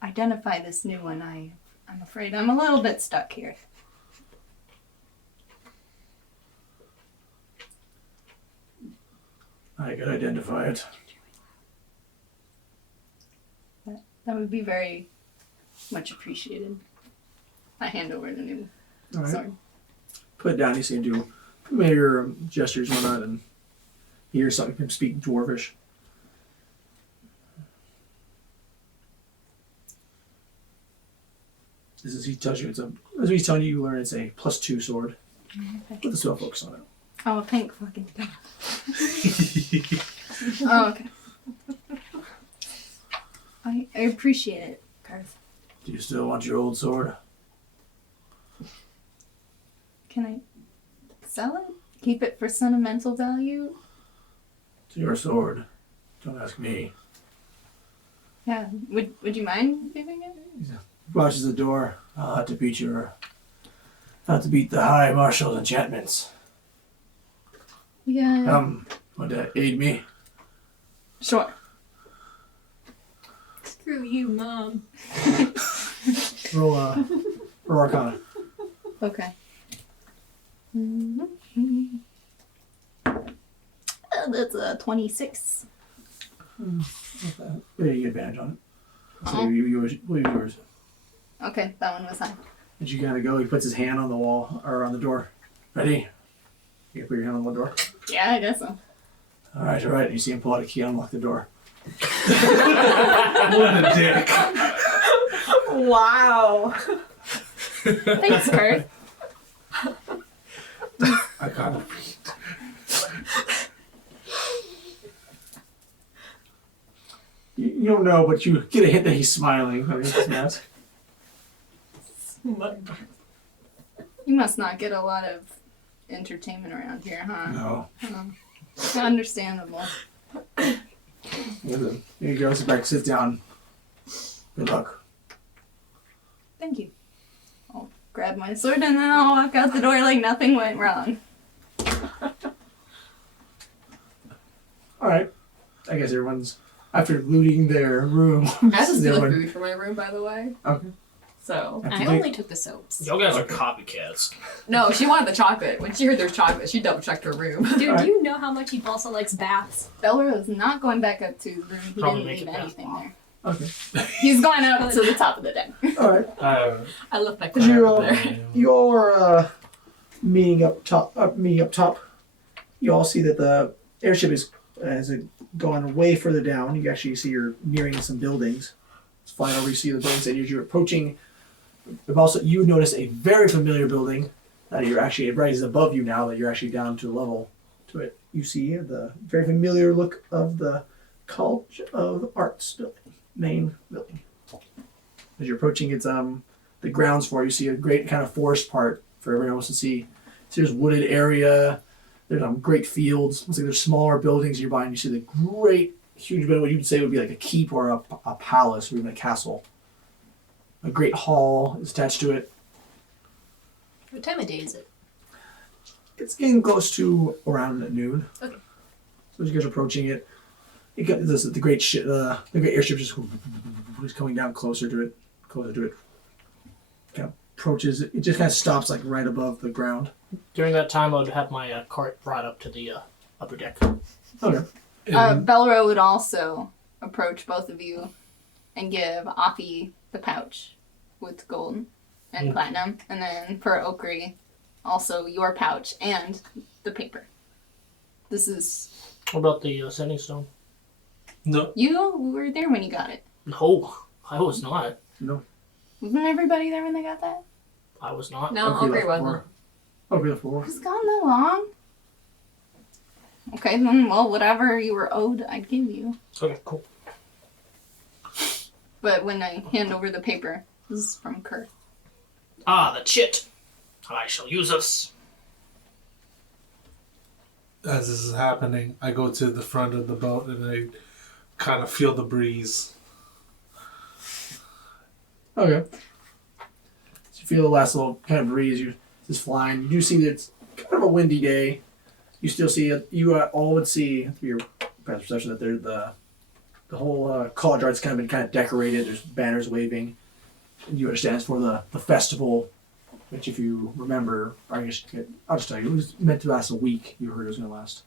identify this new one, I'm afraid I'm a little bit stuck here. I could identify it. That would be very much appreciated. I hand over the new All right. sword. Put it down. You see him do familiar gestures and whatnot, and you hear something him speak Dwarvish. This is he tells you it's a. As he's telling you, you learn it's a +2 sword with a spell focus on it. Oh, thank fucking God. Oh, okay. I appreciate it, Garth. Do you still want your old sword? Can I sell it? Keep it for sentimental value? It's your sword. Don't ask me. Yeah. Would you mind giving it? Watches the door. I'll have to beat the High Marshal's enchantments. Yeah. Want to aid me? Sure. Screw you, Mom. Roll Arcana. Okay. That's a 26. Yeah, you get advantage on it. So Oh. yours. Okay, that one was high. As you kind of go, he puts his hand on the wall or on the door. Ready? You put your hand on the door. Yeah, I guess so. All right. You see him pull out a key, unlock the door. What a dick. Wow. Thanks, Kurt. I kind of. You don't know, but you get a hint that he's smiling underneath his mask. You must not get a lot of entertainment around here, huh? No. Understandable. Here he goes back, sits down. Good luck. Thank you. I'll grab my sword and then I'll walk out the door like nothing went wrong. All right. I guess everyone's after looting their room. I have to steal everyone- food for my room, by the way. Okay. So After I they- only took the soaps. Y'all guys are copycats. no, she wanted the chocolate. When she heard there's chocolate, she double checked her room. Dude, Alright. do you know how much he also likes baths? Belro is not going back up to his room. He Probably didn't make leave it anything there. Okay. He's going up to the top of the deck. All right. I left my Did you, car over there. You all are meeting up top. You all see that the airship has gone way further down. You actually see you're nearing some buildings. It's flying over. You see the buildings, and as you're approaching, you notice a very familiar building that you're actually right is above you now. That you're actually down to a level to it. You see the very familiar look of the College of Arts building, main building. As you're approaching, it's the grounds floor. You see a great kind of forest part for everyone else to see. So there's wooded area. There's great fields. Looks like there's smaller buildings nearby, and you see the great, huge building. What you would say would be like a keep or a palace or even a castle. A great hall is attached to it. What time of day is it? It's getting close to around noon. Okay. So as you guys are approaching it, the great airship just is coming down closer to it, kind of approaches. It just kind of stops like right above the ground. During that time, I would have my cart brought up to the upper deck. Okay. Belro would also approach both of you and give Afi the pouch with gold and platinum. And then for Okri, also your pouch and the paper. This is... What about the sending stone? No. You were there when you got it. No, I was not. No. Wasn't everybody there when they got that? I was not. No, Okri wasn't. Okri left 4. It's gone that long. Okay, then, well, whatever you were owed, I'd give you. Okay, cool. But when I hand over the paper, this is from Kurt. Ah, the chit. I shall use this. As this is happening, I go to the front of the boat and I kind of feel the breeze. Okay. So you feel the last little kind of breeze. You're just flying. You do see that it's kind of a windy day. You still see it. You all would see through your past perception that the whole college art's kind of been kind of decorated. There's banners waving. And you understand it's for the festival, which if you remember, I'll just tell you, it was meant to last a week. You heard it was going to last.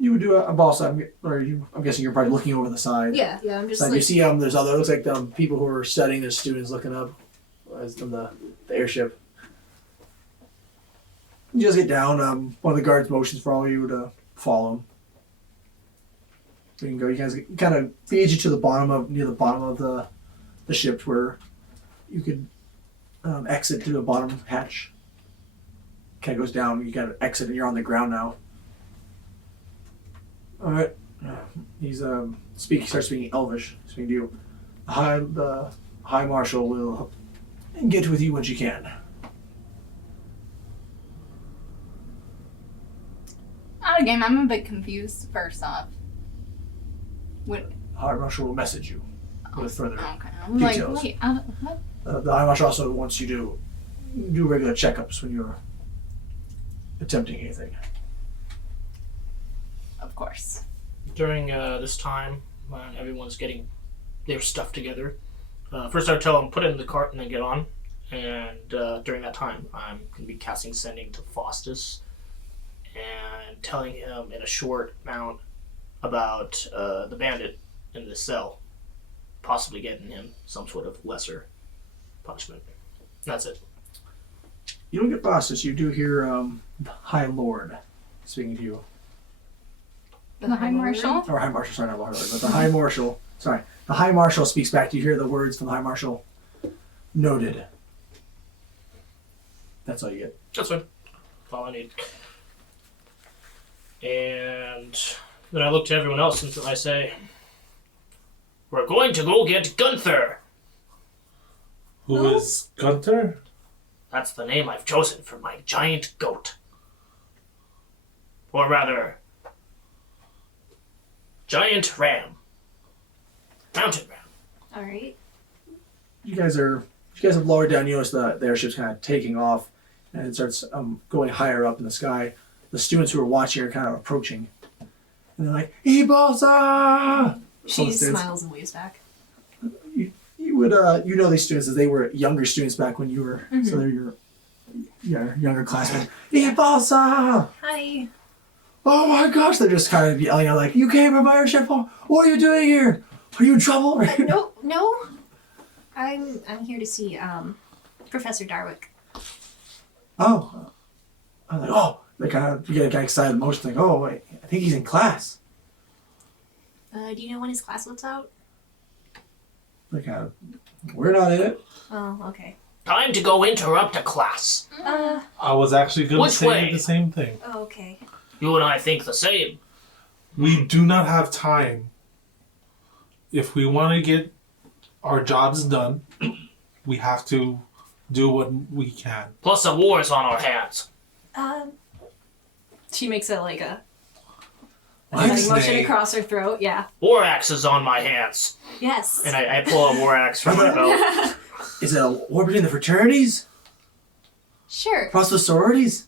You would do a ball side, I'm guessing you're probably looking over the side. Yeah, I'm just So like... you see there's other, it looks like people who are studying, there's students looking up as from the airship. You just get down, one of the guards motions for all of you to follow him. So you can go, you guys kind of feeds you to near the bottom of the ship where you could exit through the bottom hatch. Kind of goes down, you gotta exit and you're on the ground now. Alright. He's starts speaking Elvish, speaking to you. The High Marshal will get with you when she can. Out of game, I'm a bit confused, first off. What? High Marshal will message you with further Okay, I'm details. like, wait, what? The High Marshal also wants you to do regular checkups when you're attempting anything. Of course. During this time, when everyone's getting their stuff together, first I would tell them, put it in the cart and then get on. And during that time, I'm going to be casting Sending to Faustus and telling him in a short amount about the bandit in the cell, possibly getting him some sort of lesser punishment. That's it. You don't get Faustus, you do hear the High Lord speaking to you. The High Marshal? Or High Marshal, sorry, not Lord, but the High Marshal. Sorry, the High Marshal speaks back to you. Hear the words from the High Marshal. Noted. That's all you get. That's fine. That's all I need. And then I look to everyone else and I say, we're going to go get Gunther. Who is Gunther? That's the name I've chosen for my giant goat. Or rather, giant ram. Mountain ram. Alright. You guys have lowered down. You notice the airship's kind of taking off, and it starts going higher up in the sky. The students who are watching are kind of approaching, and they're like, "Ibalsa!" She smiles and waves back. You would you know these students as they were younger students back when you were, so they're your younger classmen. Ibalsa! Hi. Oh my gosh! They're just kind of yelling out like, "You came from my airship? What are you doing here? Are you in trouble?" No. I'm here to see Professor Darwick. Oh. I'm like, oh. They kind of get excited emotion, like, oh wait, I think he's in class. Do you know when his class lets out? They kind of, we're not in it. Oh, okay. Time to go interrupt a class. I was actually going to Which say way? the same thing. Oh, okay. You and I think the same. We do not have time. If we want to get our jobs done, we have to do what we can. Plus a war's on our hands. She makes a Nice motion name. across her throat. Yeah. War axe is on my hands. Yes. And I pull a war axe from my belt. Is it a war between the fraternities? Sure. Across the sororities?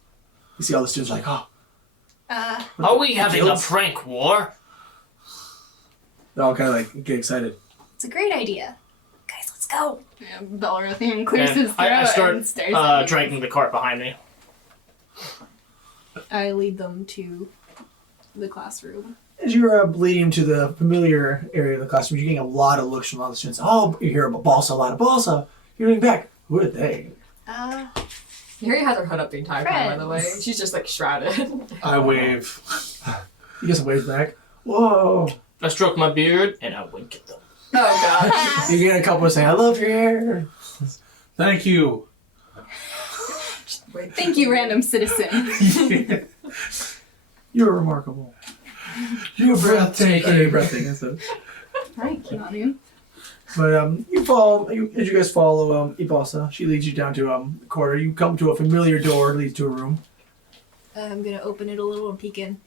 You see all the students like, oh. Are we having a Guilds? prank war? They all kind of like get excited. It's a great idea. Guys, let's Let's go. Yeah, Belrothian clears And his throat I and start stares at you. dragging the cart behind me. I lead them to the classroom. As you're bleeding to the familiar area of the classroom, you're getting a lot of looks from all the students. Oh, you hear about Balsa, a lot of Balsa. You're getting back. Who are they? Yuri has her hood up the entire time, by the way. Friends. She's just like shrouded. I wave. You get some waves back. Whoa. I stroke my beard and I wink at them. Oh god. You get a couple saying, I love your hair. Thank you. Wait. Thank you, random citizen. You're remarkable. You're breathtaking. You're breathtaking. That's it. Hi, Keanu. But you follow, as you guys follow Ibasa, she leads you down to the corridor. You come to a familiar door, that leads to a room. I'm gonna open it a little and peek in.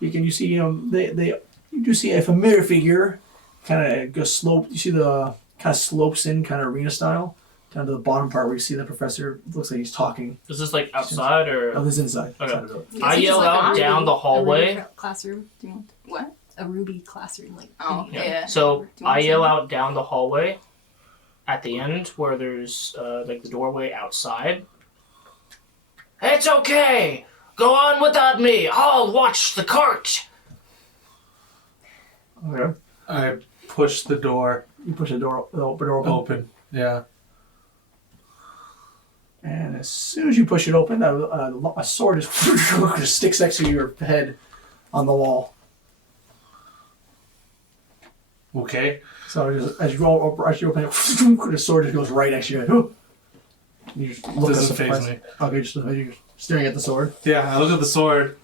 You see you do see a familiar figure, kind of go slope. You see the kind of slopes in, kind of arena style, down to the bottom part where you see the professor. Looks like he's talking. Is this like outside or? Oh, this inside. Okay. Inside of it. I yell out down the hallway. A ruby classroom. Do you want what? A ruby classroom, like. Oh, any- yeah. So Do you want I some? yell out down the hallway at the end where there's like the doorway outside. It's okay. Go on without me. I'll watch the cart. Okay. I push the door You push the door open. open. Yeah. And as soon as you push it open, a sword just sticks next to your head on the wall. Okay. So as you open it, the sword just goes right next to your head. You just look Doesn't at faze me. Okay, just you're staring at the sword. Yeah, I look at the sword.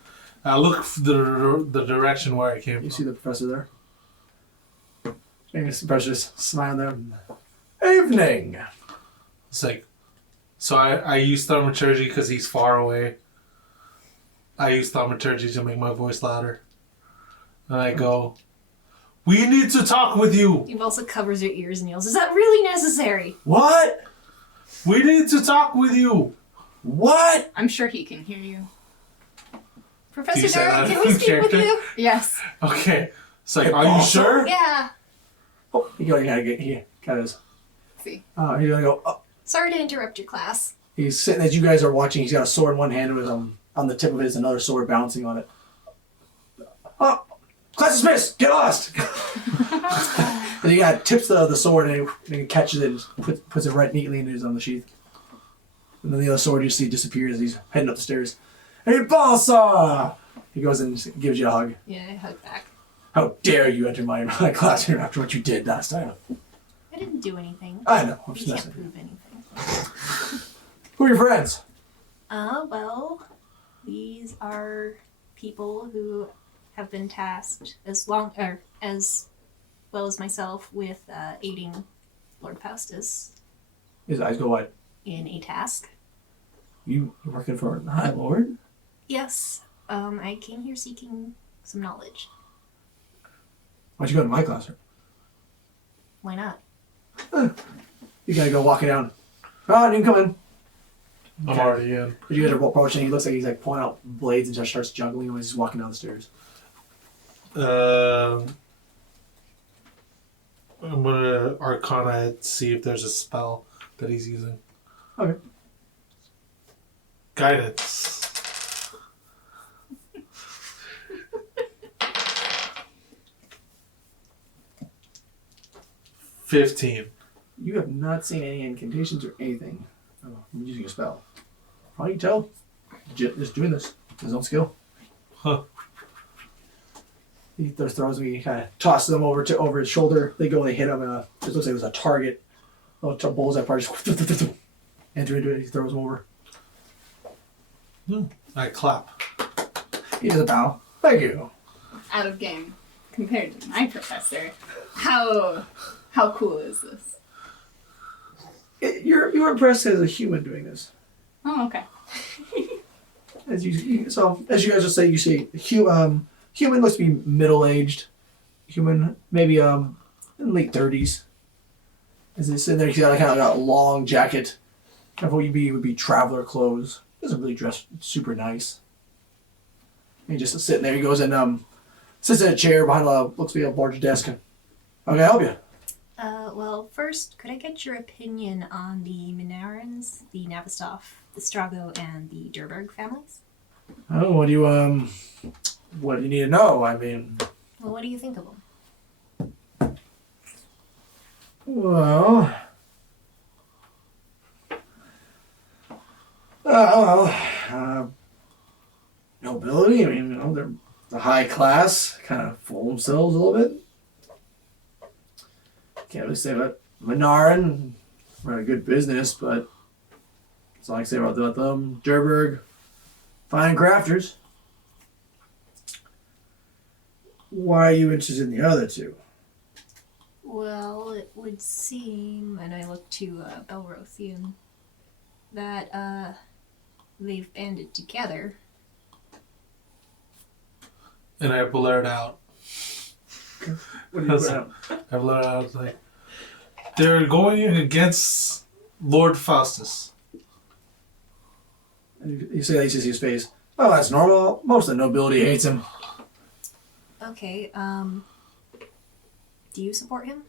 I look the direction where I came You from. see the professor there. And the professor just smiling there. Evening. It's like, so I use thaumaturgy because he's far away. I use thaumaturgy to make my voice louder. And I go, we need to talk with you. He also covers your ears and yells, "Is that really necessary?" What? We need to talk with you. What? I'm sure he can hear you. Professor you say Derek, that can we in speak with character? you? Yes. Okay. It's like, are you sure? Yeah. Oh, you gotta get here. Kind of. See. He's gonna go. Oh. Sorry to interrupt your class. He's sitting as you guys are watching. He's got a sword in one hand with on the tip of it is another sword bouncing on it. Oh, class is missed. Get lost. And he tips the sword and he catches it and puts it right neatly into his on the sheath. And then the other sword you see disappears as he's heading up the stairs. Hey, Balsa! He goes and gives you a hug. Yeah, I hug back. How dare you enter my classroom after what you did last time? I didn't do anything. I know. I'm You just can't messing. prove anything. Who are your friends? Well, these are people who have been tasked as well as myself with aiding Lord Faustus His eyes go wide. in a task. You're working for the High Lord? Yes, I came here seeking some knowledge. Why'd you go to my classroom? Why not? You gotta go walking down. Oh, you can come in. I'm already in. But you guys are approaching. He looks like he's like pulling out blades and just starts juggling when he's walking down the stairs. I'm gonna Arcana it, see if there's a spell that he's using. Okay. Guidance. $15. You have not seen any incantations or anything. Oh, I'm using a spell. How do you tell? Just doing this. His own skill. Huh. He throws me, kind of tosses them over his shoulder. They go, they hit him. It looks like it was a target. Oh, bullseye part. Just enter into it. He throws him over. I clap. He does a bow. Thank you. Out of game compared to my professor. How cool is this? You're impressed as a human doing this. Oh, okay. As you guys will say, you see human looks to be middle aged. Human, maybe in late 30s. As he's sitting there, he's got a long jacket. Kind of what would be traveler clothes. Doesn't really dress super nice. And he just sitting there. He goes and sits in a chair behind looks to be a large desk. How can I help you? Well, first, could I get your opinion on the Minarans, the Navistov, the Strago, and the Durberg families? Oh, what do you need to know? I mean, Well, what do you think of them? well, nobility. I mean, they're the high class, kind of fool themselves a little bit. Can't really say about Minaran. Run a good business, but that's all I can say about them. Durberg, fine grafters. Why are you interested in the other two? Well, it would seem, and I look to Belrothian, that they've banded together. And I blurred out. What do you put out? I blurred out, I was like, they're going against Lord Faustus. And you say that you see his face. Oh, that's normal. Most of the nobility hates him. Okay, do you support him?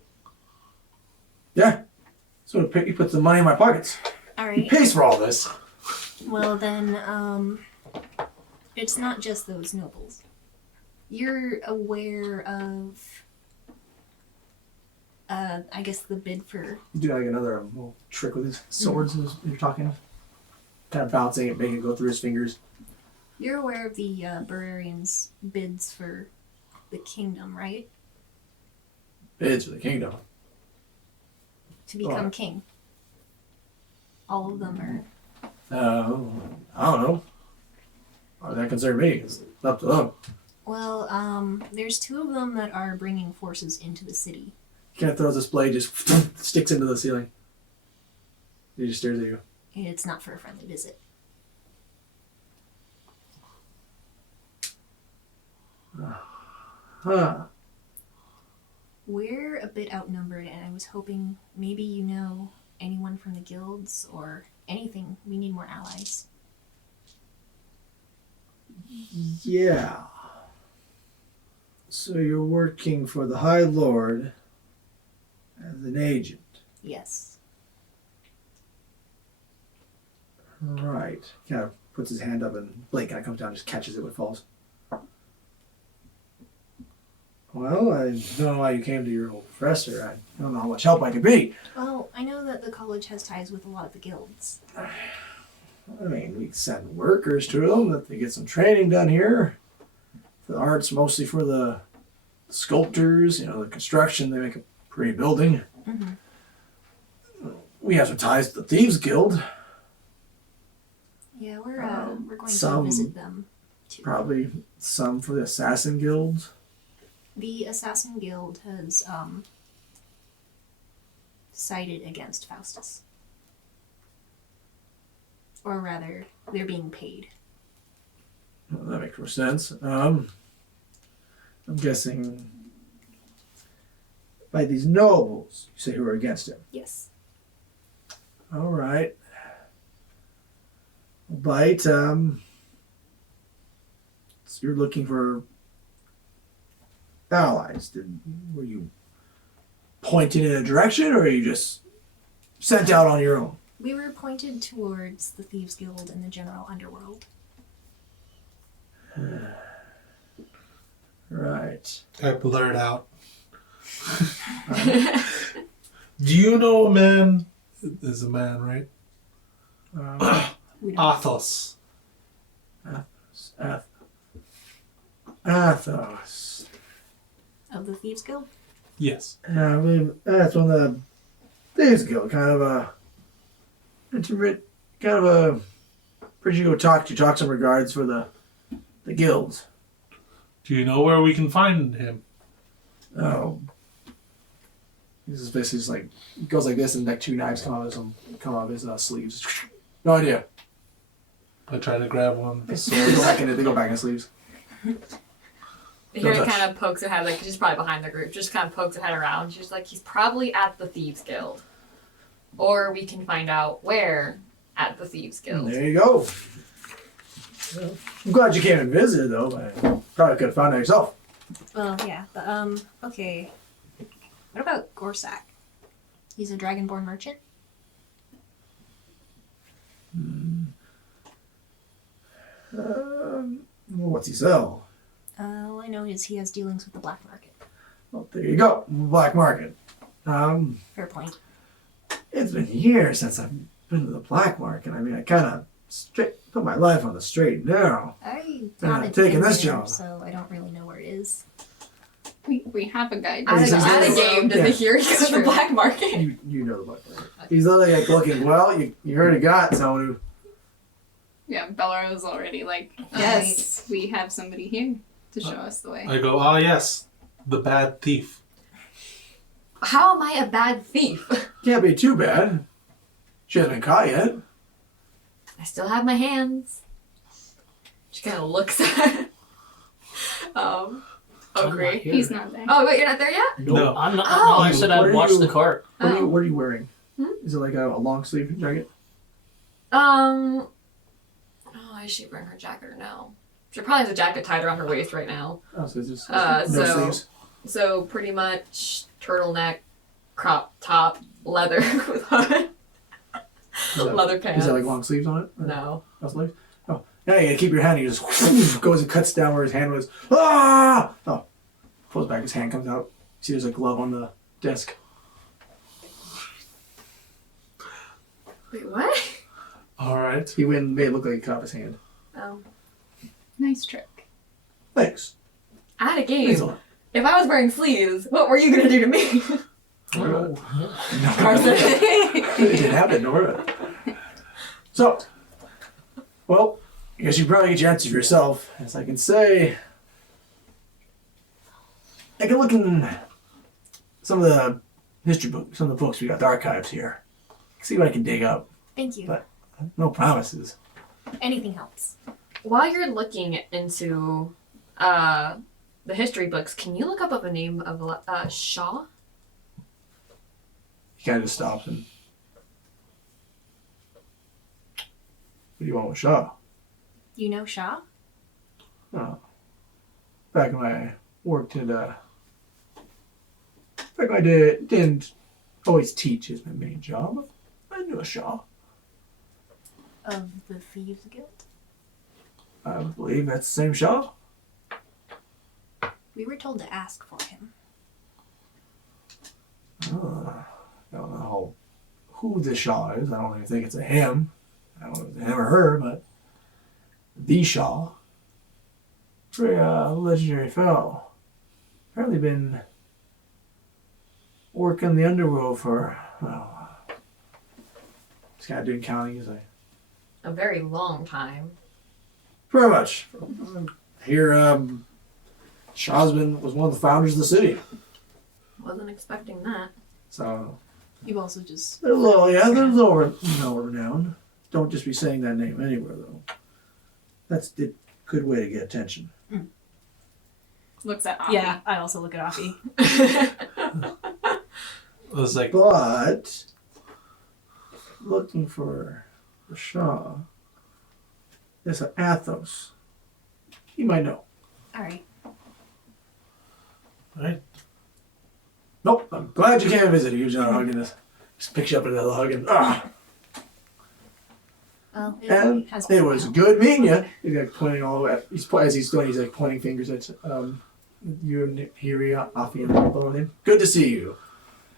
Yeah. So he puts the money in my pockets. He Alright. pays for all this. Well then, it's not just those nobles. You're aware of, I guess the bid for... You do like another little trick with his swords as you're talking. Kind of bouncing it, making it go through his fingers. You're aware of the Burarians' bids for the kingdom, right? Bids for the kingdom. To become Oh. king. All of them are... I don't know. Why does that concern me? It's up to them. Well, there's two of them that are bringing forces into the city. He kind of throws this blade, just sticks into the ceiling. He just stares at you. It's not for a friendly visit. Huh. We're a bit outnumbered, and I was hoping maybe you know anyone from the guilds or anything. We need more allies. Yeah. So you're working for the High Lord as an agent. Yes. Right. Kind of puts his hand up and Blake kind of comes down and just catches it when it falls. Well, I don't know why you came to your old professor. I don't know how much help I could be. Well, I know that the college has ties with a lot of the guilds. I mean, we send workers to them that they get some training done here. The art's mostly for the sculptors, the construction. They make a pretty building. Mm-hmm. We have some ties to the Thieves Guild. Yeah, we're going to some- visit them too. Probably some for the Assassin Guilds. The Assassin Guild has sided against Faustus. Or rather, they're being paid. Well, that makes more sense. I'm guessing by these nobles, you say, who are against him. Yes. All right. But so you're looking for allies. Were you pointed in a direction, or are you just sent out on your own? We were pointed towards the Thieves Guild and the general underworld. Right. I blurred out. Do you know a man? Is a man, right? We don't Athos. Athos. of the Thieves Guild? Yes. Yeah, I believe that's one of the Thieves Guild. Kind of a intimate, kind of a person you go talk to. Talk some regards for the guilds. Do you know where we can find him? Oh. This is basically just like, he goes like this and like two knives come out of his sleeves. No idea. I try to grab one. They go back in his sleeves. Here touch. kind of pokes her head, like she's probably behind the group, just kind of pokes her head around. She's like, he's probably at the Thieves Guild. Or we can find out where at the Thieves Guild. There you go. Well, I'm glad you came and visited, though. Probably could have found it yourself. Well, yeah, but, okay. What about Gorsak? He's a dragonborn merchant. What's he sell? All I know is he has dealings with the black market. Well, there you go. Black market. Fair point. It's been years since I've been to the black market. I mean, I kind of put my life on the straight and narrow. I Yeah, haven't taking been this there, job. so I don't really know where it is. We have a guide. Out of, He's out of like- game, does Yeah. he hear you go to the black market? You know the black market. He's literally like looking, well, you already got someone who... Yeah, Bellaro's already like, yes, we have somebody here to show us the way. I go, ah, yes, the bad thief. How am I a bad thief? Can't be too bad. She hasn't been caught yet. I still have my hands. She kind of looks at. I'm not Ogre. here. He's not there. Oh wait, you're not there yet? No. I'm not. Oh. No, I said What I'd are watch you- the cart. What are you wearing? Hmm? Is it like a long sleeve jacket? Oh, is she wearing her jacket or no? She probably has a jacket tied around her waist right now. Oh, so it's just Uh, no so- sleeves. So pretty much turtleneck, crop top, leather with hood, Is that- leather pants. Is that like long sleeves on it? Or No. no sleeves? Oh, yeah, you gotta keep your hand. He just goes and cuts down where his hand was. Ah! Oh, pulls back. His hand comes out. See, there's a glove on the desk. Wait, what? All right. He went and made it look like he cut off his hand. Oh. Nice trick. Thanks. Out of Thanks a game. lot. If I was wearing sleeves, what were you gonna do to me? No, Carson. it didn't happen, Nora. So, well, I guess you probably get your answer for yourself. As I can say, I can look in some of the history books, some of the books we got, the archives here. See what I can dig up. Thank you. But- No promises. Anything helps. While you're looking into the history books, can you look up the name of Shaw? He kind of just stops and. What do you want with Shaw? You know Shaw? Oh. Back when I worked in back when I didn't always teach is my main job. I knew a Shaw. Of the Thieves Guild? I believe that's the same Shaw. We were told to ask for him. I don't know who the Shaw is. I don't even think it's a him. I don't know if it's a him or her, but the Shaw. Very legendary fellow. Apparently been working the underworld for, well, this guy doing counting. He's like, A very long time. very much. Here, Shawsman was one of the founders of the city. Wasn't expecting that. So, You also just. they're a little, they're a little renowned. Don't just be saying that name anywhere, though. That's a good way to get attention. Looks at Avi. Yeah, I also look at Offie. I was like, But, looking for Shaw, there's an Athos. You might know. Alright. all right. Nope, I'm glad you came visit. You're not hugging this. Just picks you up into the hug and Well, it And has it been a was while. good meeting you. He's like pointing all the way. As he's doing, he's like pointing fingers at you and Hiri, Afi, and both of him. Good to see you.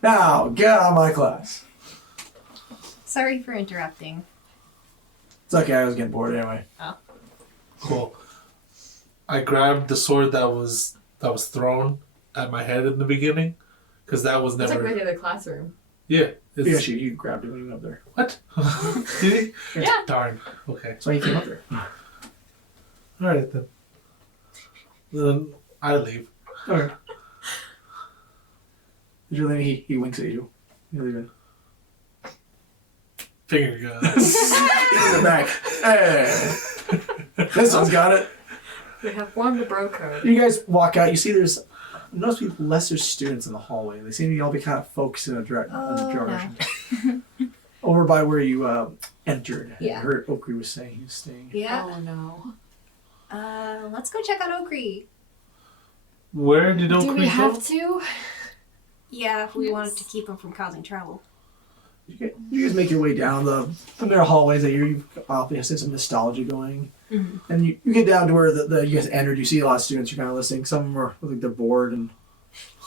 Now get out of my class. Sorry for interrupting. It's okay. I was getting bored anyway. Cool. I grabbed the sword that was thrown at my head in the beginning, because that was It's like never. right near the classroom. Yeah. It's, Yeah, you grabbed it when you went up there. What? Did he? Yeah. Darn. Okay. That's why you came up there. All right then. Then I leave. Okay. Did you leave? He winks at you. You leave it. Finger guns. He's in the back. Hey. This one's got it. We have formed a bro code. You guys walk out. You see there's notice people lesser students in the hallway. They seem to all be kind of focused in a direction. Over by where you entered. Yeah. I heard Okri was saying he was staying. Yeah. Oh no. Let's go check out Okri. Where did Do we Oakley go? have to? Yeah, if we Yes. wanted to keep him from causing trouble. You guys make your way down the narrow hallways that you've obviously some nostalgia going. Mm-hmm. And you get down to where the you guys entered. You see a lot of students. You're kind of listening. Some of them are like they're bored and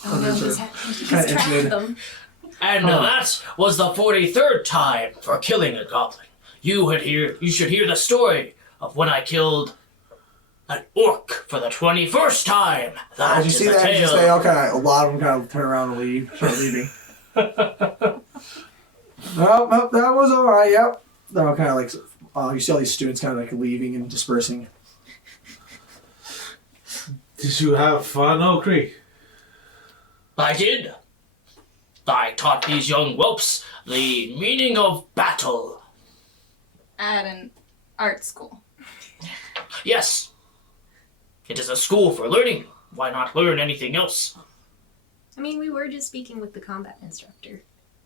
Oh no, others he's are trapped interested. them. And that was the 43rd time for killing a goblin. You should hear the story of when I killed an orc for the 21st time. That As you is see the that, you tale. say, okay, a lot of them kind of turn around and leave, start leaving. Nope, that was all right. Yep. They're all kind of like, you see all these students kind of like leaving and dispersing. Did you have fun, Oak Creek? I did. I taught these young whelps the meaning of battle. At an art school. Yes. It is a school for learning. Why not learn anything else? I mean, we were just speaking with the combat instructor.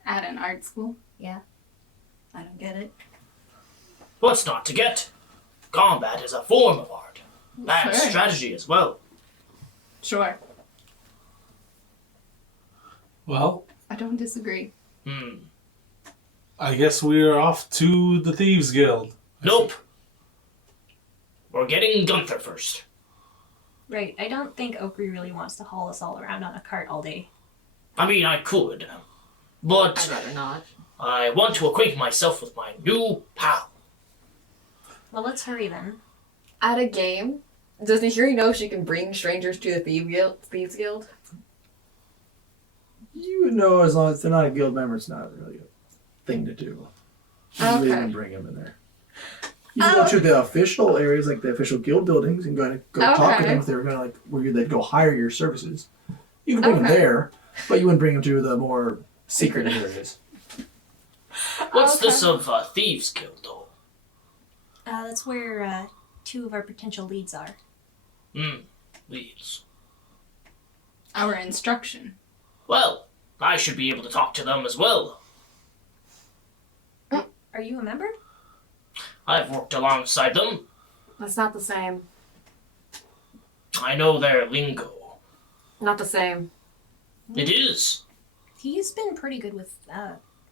At an art school? Yeah. I don't get it. What's not to get? Combat is a form of art. And Sure. strategy as well. Sure. Well, I don't disagree. I guess we're off to the Thieves Guild. Nope. We're getting Gunther first. Right. I don't think Oakley really wants to haul us all around on a cart all day. I mean, I could. But I'd rather not. I want to acquaint myself with my new pal. Well, let's hurry then. At a game, does Nahiri know she can bring strangers to the Thieves Guild? You would know as long as they're not a guild member, it's not really a thing to do. You really Okay. wouldn't bring them in there. You can go to the official areas, like the official guild buildings, and go talk to Okay. them if they're gonna where they'd go hire your services. You can bring them Okay. there, but you wouldn't bring them to the more secret areas. What's this Okay. of Thieves Guild, though? That's where 2 of our potential leads are. Leads. Our instruction. Well, I should be able to talk to them as well. Are you a member? I've worked alongside them. That's not the same. I know their lingo. Not the same. It is. He's been pretty good with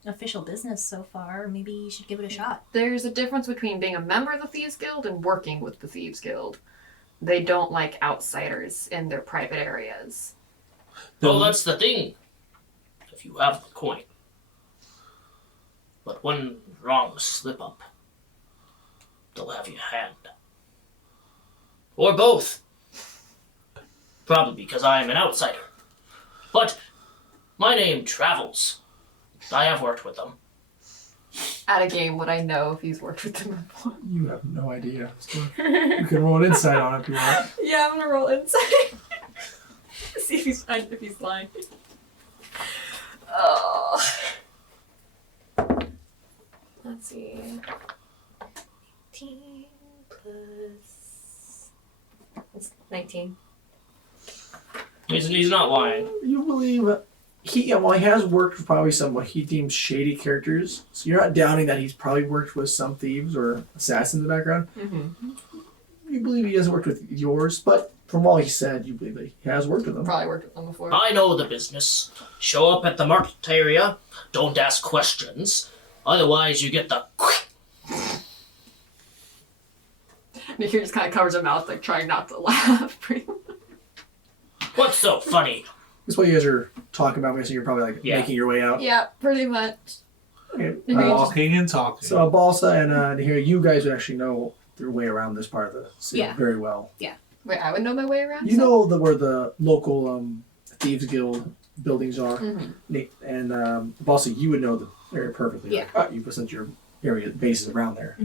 official business so far. Maybe you should give it a shot. There's a difference between being a member of the Thieves Guild and working with the Thieves Guild. They don't like outsiders in their private areas. Well, that's the thing. If you have the coin. But one wrong slip up, they'll have your hand. Or both. Probably because I am an outsider. But my name travels. I have worked with them. At a game, would I know if he's worked with them before? You have no idea. You can roll an insight on it if you want. Yeah, I'm gonna roll insight. See if he's lying. Oh. Let's see. 18 plus. It's 19. He's not lying. You believe he has worked with probably some what he deems shady characters. So you're not doubting that he's probably worked with some thieves or assassins in the background. Mm-hmm. You believe he hasn't worked with yours, but from all he said, you believe that he has worked with them. Probably worked with them before. I know the business. Show up at the market area. Don't ask questions. Otherwise, you get the. Nahiri just kind of covers her mouth, like trying not to laugh. What's so funny? That's what you guys are talking about. So you're probably like Yeah. making your way out. Yeah, pretty much. Okay. Walking and talking. So Balsa and Nahiri, you guys would actually know your way around this part of the city Yeah. very well. Wait, I would know my way around? You know where the local Thieves Guild buildings are. Mm-hmm. And Balsa, you would know the area perfectly. Yeah. Like, you since your area bases around there.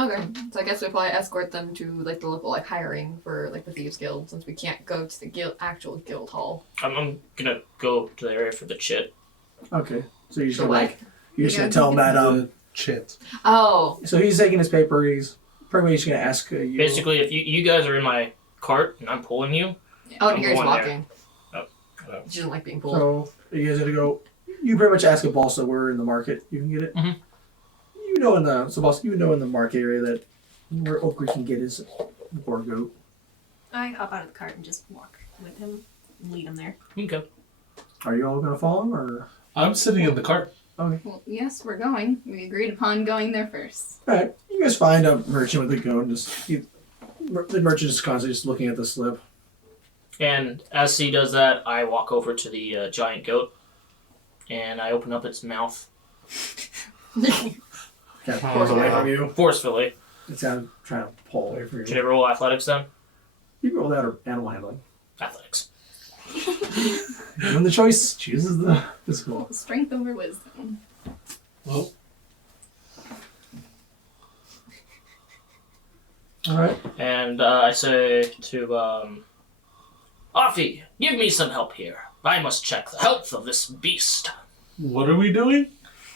Okay, so I guess we'll probably escort them to like the local like hiring for like the Thieves Guild since we can't go to the actual guild hall. I'm gonna go to the area for the chit. Okay. So you're just So gonna what? you're just gonna tell him that The chit. Oh, so he's taking his paper. He's pretty much gonna ask you. Basically, if you guys are in my cart and I'm pulling you, oh, I'm Nahiri's going walking. there. Oh. She doesn't like being pulled. So you guys gonna go. You pretty much ask a Balsa where in the market you can get it. Mhm. You know Balsa, you know in the market area that where Oakley can get his war goat. I hop out of the cart and just walk with him and lead him there. okay. Are you all gonna follow him or? I'm sitting in the cart. Okay. Well, yes, we're going. We agreed upon going there first. All right. You guys find a merchant with a goat and the merchant is constantly just looking at the slip. And as he does that, I walk over to the giant goat, and I open up its mouth Kind of pulls away from you. forcefully. It's kind of trying to pull away from Should I you. roll athletics then? You roll that or animal handling. Athletics. When the choice chooses the physical. Strength over wisdom. Well, All right. And I say to Offie, give me some help here. I must check the health of this beast. what are we doing?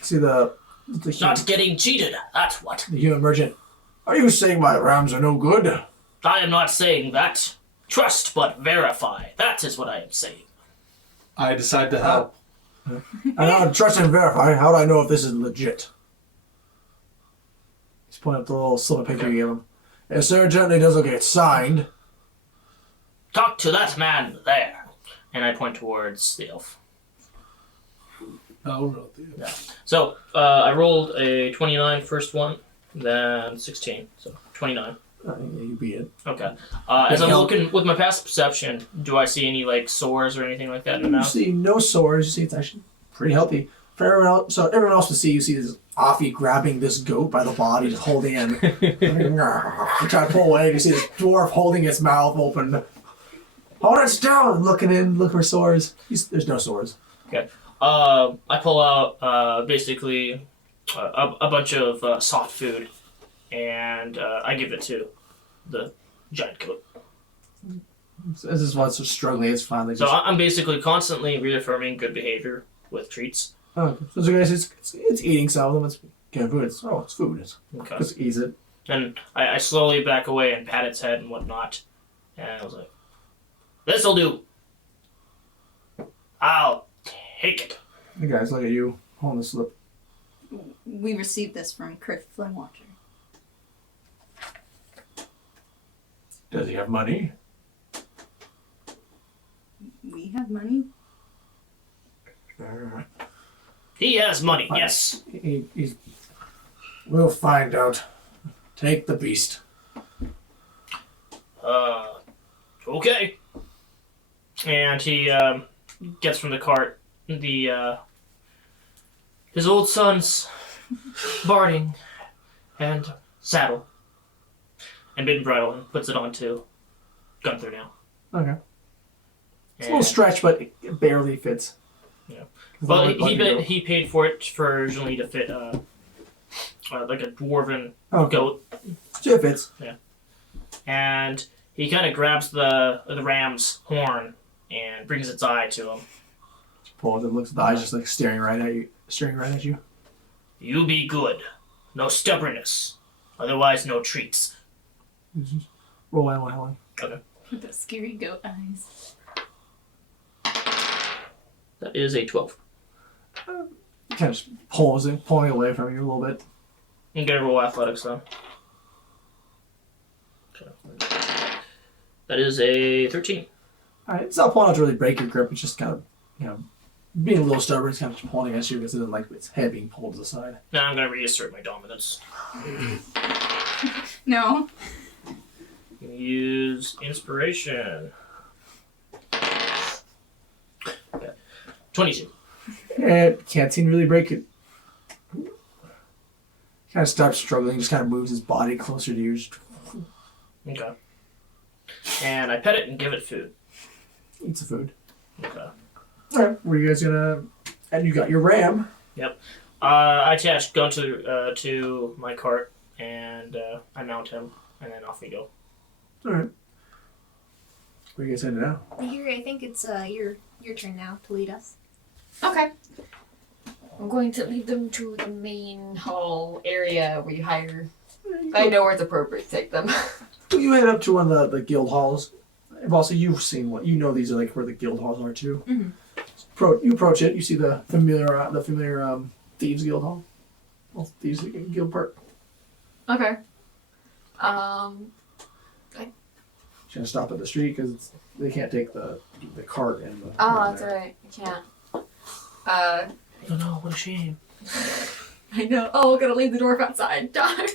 See the human, Not getting cheated, that's what. the human merchant. Are you saying my rams are no good? I am not saying that. Trust but verify. That is what I am saying. I decide to help. And I trust and verify. How do I know if this is legit? He's pointing at the little slip of paper you gave him. It certainly doesn't get signed. Talk to that man there. And I point towards the elf. Oh, no. So, I rolled a 29 first one, then 16, so 29. You beat it. Okay. As I'm help. looking with my past perception, do I see any like sores or anything like that in the You mouth? see no sores. You see it's actually pretty healthy. For everyone else, so everyone else to see, you see this Offie grabbing this goat by the body, just holding in. Trying to pull away. You see this dwarf holding its mouth open. Hold it still! Looking in, look for sores. There's no sores. Okay. I pull out basically a bunch of soft food, and I give it to the giant goat. So this is what's struggling. It's finally So just. I'm basically constantly reaffirming good behavior with treats. Oh, so guys, it's eating some of them. It's good food. It's food. It's Okay. just eat it. And I slowly back away and pat its head and whatnot. And I was like, this'll do. I'll take it. The guys look at you, holding the slip. We received this from Criff Flintwatcher. Does he have money? We have money. He has money, yes. We'll find out. Take the beast. Okay. And he gets from the cart the his old son's barding and saddle and bit and bridle and puts it onto Gunther now. Okay. It's a And- little stretch, but it barely fits. Yeah. It's Well, like a he paid for it for originally to fit like a dwarven Okay. goat, So it fits. and he kind of grabs the ram's horn and brings its eye to him. Pulls it, looks at the eyes, just like staring right at you. You be good, no stubbornness, otherwise no treats. Roll animal handling. With the scary goat eyes. That is a 12. Kind of just pulling away from you a little bit. I'm gonna roll athletics though. Okay. That is a 13. Alright, it's not pulling out to really break your grip. It's just kind of, being a little stubborn. It's kind of just pulling against you because it doesn't like its head being pulled to the side. Now I'm gonna reassert my dominance. No. Use inspiration. Okay. 22. It can't seem to really break it. Kind of stops struggling, just kind of moves his body closer to yours. Okay. And I pet it and give it food. Eats the food. Okay. Alright, were you guys gonna... And you got your ram. I attach Gunter to my cart and I mount him and then off we go. Alright. Where are you guys headed now? Here, I think it's your turn now to lead us. Okay. I'm going to lead them to the main hall area where you hire. I know where it's appropriate to take them. You head up to one of the guild halls. And also, you've seen one. You know these are like where the guild halls are too. Mm-hmm. You approach it. You see the familiar thieves guild hall. Well, thieves guild part. Okay. She's gonna stop at the street because they can't take the cart and the. Oh, that's right. I can't. I don't know. What a shame. I know. Oh, gotta leave the dwarf outside. Darn.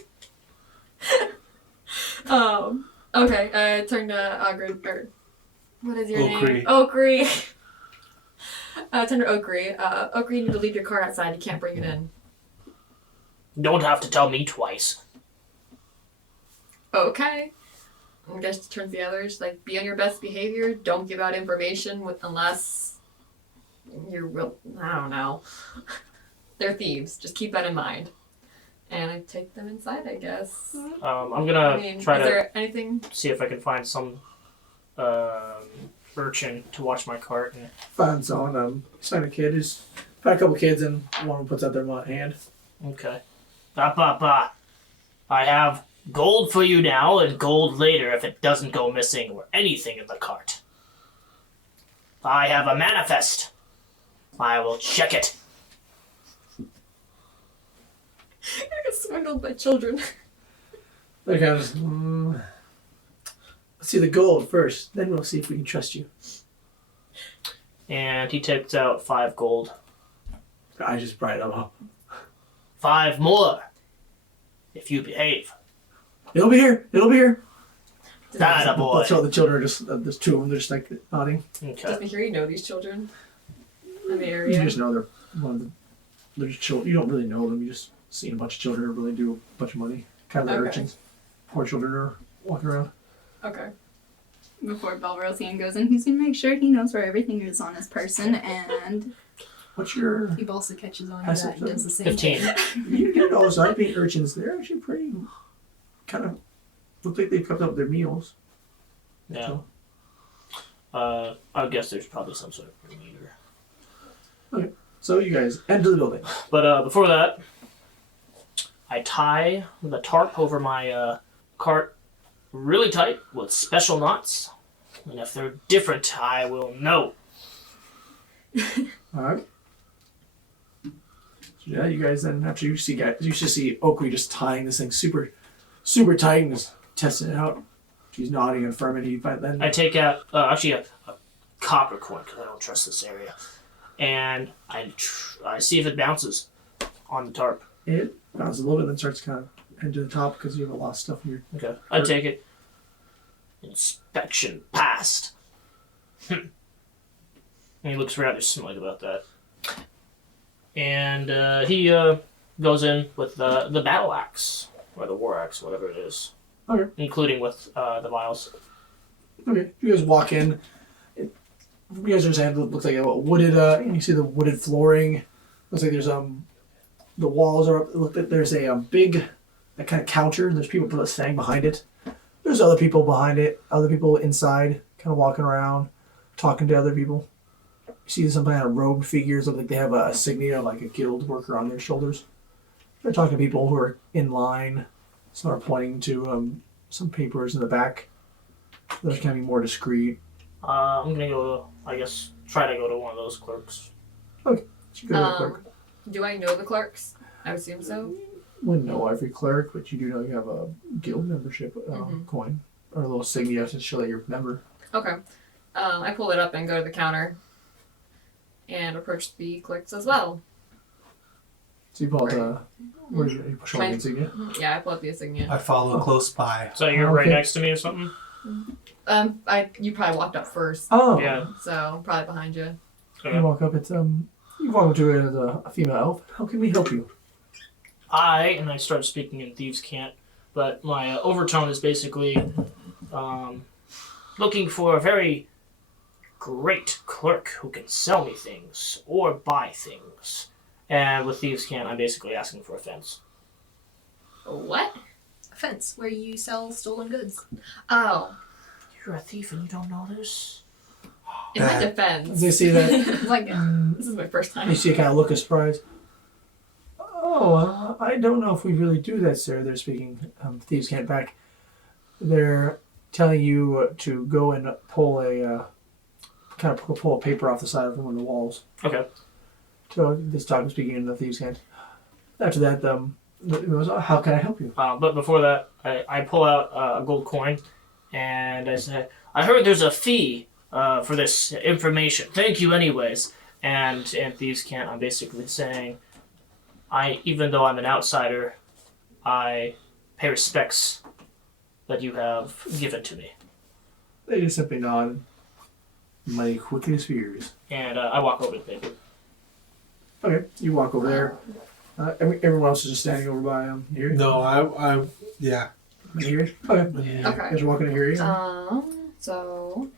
Okay, turn to Ogre, or what is your name? Okri. Turn to Okri. Okri, you need to leave your car outside. You can't bring it in. You don't have to tell me twice. Okay. I guess turns to the others, like, be on your best behavior. Don't give out information unless you're I don't know. They're thieves. Just keep that in mind. And I take them inside, I guess. I'm gonna try is to there anything? see if I can find some urchin to watch my cart. And Found someone. Found a kid who's found a couple kids, and one puts out their hand. okay. I have gold for you now, and gold later if it doesn't go missing or anything in the cart. I have a manifest. I will check it. I got swindled by children. They're kind of. Let's see the gold first, then we'll see if we can trust you. And he takes out 5 gold. I just brought it up. 5 more. If you behave. It'll be here. It'll be here. That boy. So the children are just. There's 2 of them. They're just like nodding. Okay. Does Mikiri know these children in the You area? just know they're one of the. They're just children. You don't really know them. You just seen a bunch of children really do a bunch of money. Kind of the Okay. urchins. Poor children are walking around. Okay. Before Balrosian goes in, he's gonna make sure he knows where everything is on his person, and What's your? He also catches on to Has that it and does the same 15. thing. You get those IB urchins. They're actually pretty. Kind of look like they've kept up their meals. Yeah. I guess there's probably some sort of meter. So you guys enter the building. But before that, I tie the tarp over my cart really tight with special knots. And if they're different, I will know. All right. So yeah, you guys then after you should see Oakley just tying this thing super tight and just testing it out. She's nodding and affirming. But then I take out actually a copper coin because I don't trust this area, and I see if it bounces on the tarp. it bounces a little bit, then starts kind of head to the top because you have a lot of stuff in your. Okay, I take it. Inspection passed. And he looks rather smug about that. And he goes in with the battle axe or the war axe, whatever it is. Okay. Including with the vials. Okay, you guys walk in. You guys are saying it looks like a wooded. You see the wooded flooring. Looks like there's the walls are up. Look, there's a big, that kind of counter. There's people standing behind it. There's other people behind it. Other people inside, kind of walking around, talking to other people. You see some kind of robed figures. Look like they have a insignia of like a guild worker on their shoulders. They're talking to people who are in line. Some are pointing to some papers in the back. Those can be more discreet. I'm gonna go. I guess try to go to one of those clerks. So you go to the clerk. Do I know the clerks? I assume so. Wouldn't know every clerk, but you do know you have a guild membership coin or a little insignia to show that you're a member. Okay. I pull it up and go to the counter and approach the clerks as well. So you pull out the where's your you show the My- insignia? Yeah, I pull up the insignia. I follow close by. So you're right Okay. next to me or something? You probably walked up first, Oh, Yeah. so probably behind you. You walk up. It's you walk up to it as a female elf. How can we help you? And I start speaking in Thieves' Cant, but my overtone is basically looking for a very great clerk who can sell me things or buy things. And with Thieves' Cant, I'm basically asking for a fence. What? A fence where you sell stolen goods. Oh, You're a thief and you don't know this? in my As defense, they see that, like, this is my first time. you see a kind of look of surprise. Oh, I don't know if we really do that, sir. They're speaking. Thieves can't back. They're telling you to go and pull a pull a paper off the side of one of the walls. Okay. So this dog was speaking in the thieves' cant. After that, it was, how can I help you? But before that, I pull out a gold coin and I say, I heard there's a fee for this information. Thank you anyways. And in Thieves' Cant, I'm basically saying, even though I'm an outsider, I pay respects that you have given to me. They just simply nod. Money quickly disappears. And I walk over to the paper. Okay, you walk over there. Everyone else is just standing over by here. No, yeah. Here. Okay. Okay. You guys are walking to here. So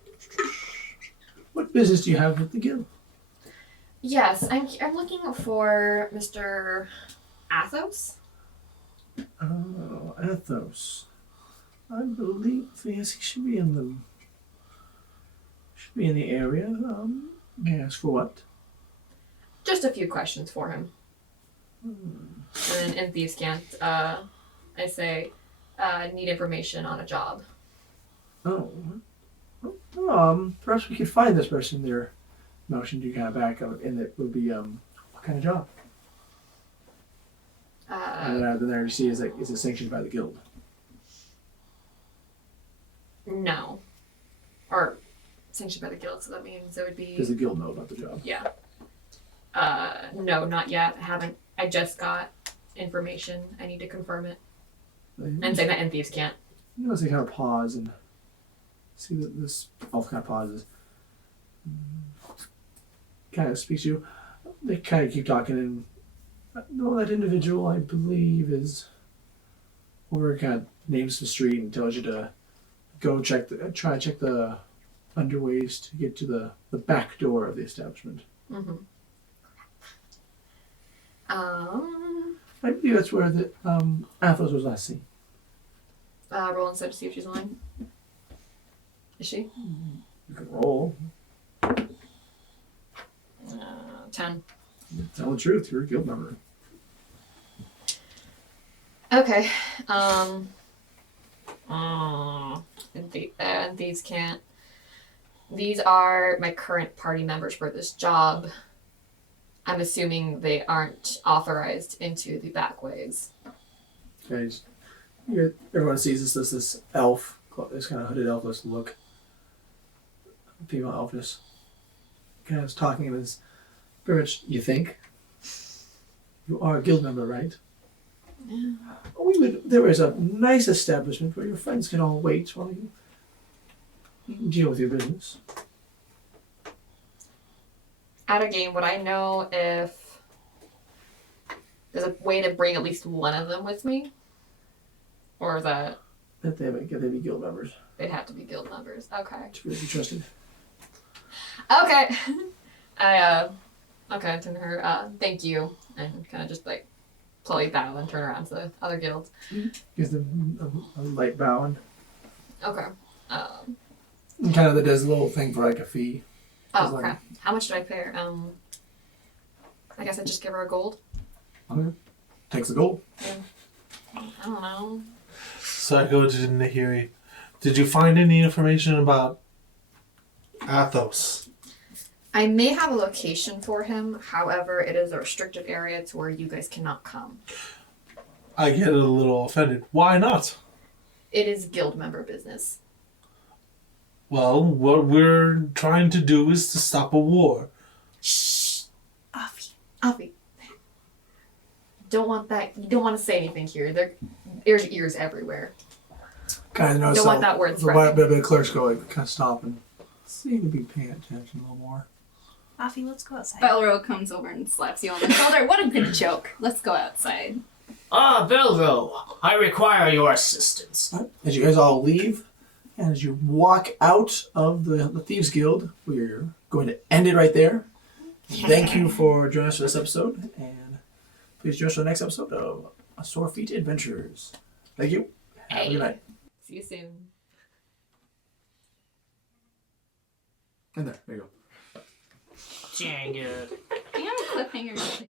What business do you have with the guild? yes, I'm looking for Mr. Athos. Oh, Athos. I believe yes, he should be in the area. May I ask for what? Just a few questions for him. And then in Thieves' Cant, I say, need information on a job. Oh. Perhaps we could find this person there. Motion to kind of back up, and it would be what kind of job? And then there you see is it sanctioned by the guild? No. Or sanctioned by the guild, so that means it would be. Does the guild know about the job? Yeah. No, not yet. I haven't. I just got information. I need to confirm it. And say that in Thieves' Cant. You know, they kind of pause and see that this elf kind of pauses. Kind of speaks to you. They kind of keep talking and no, that individual I believe is over. Kind of names the street and tells you to go try to check the underways to get to the back door of the establishment. Mm-hmm. I believe that's where the Athos was last seen. Roll instead to see if she's lying. Is she? You can roll. 10. Tell the truth. You're a guild member. Okay. And these can't. These are my current party members for this job. I'm assuming they aren't authorized into the back ways. Okay, everyone sees this elf, this kind of hooded elf, this look, female elfness, kind of talking in this, pretty much, you think? You are a guild member, right? Yeah. There is a nice establishment where your friends can all wait while you deal with your business. At a game, would I know if there's a way to bring at least one of them with me? Or is that That they be guild members. they'd have to be guild members? Okay. To really be trusted. Okay. I turn to her, thank you, and kind of just like slowly bow and turn around to the other guilds. Gives them a light bow and Okay. kind of does a little thing for like a fee. Oh, like- okay. How much did I pay her? I guess I'd just give her a gold. Okay. Takes the gold. I don't know. So I go to Nahiri. Did you find any information about Athos? I may have a location for him. However, it is a restricted area to where you guys cannot come. I get a little offended. Why not? It is guild member business. Well, what we're trying to do is to stop a war. Shh. Afi. Don't want that. You don't want to say anything here. There's ears everywhere. Kind of notice Don't want that word the spreading. bit of clerks go like kind of stop and seem to be paying attention a little more. Afi, let's go outside. Belro comes over and slaps you on the shoulder. What a good joke. Let's go outside. Ah, Belro, I require your assistance. As you guys all leave, and as you walk out of the Thieves Guild, we're going to end it right there. Thank you for joining us for this episode, and please join us for the next episode of Sore Feet Adventures. Thank you. Have a good night. See you soon. And there you go. Dang it. Damn cliffhanger.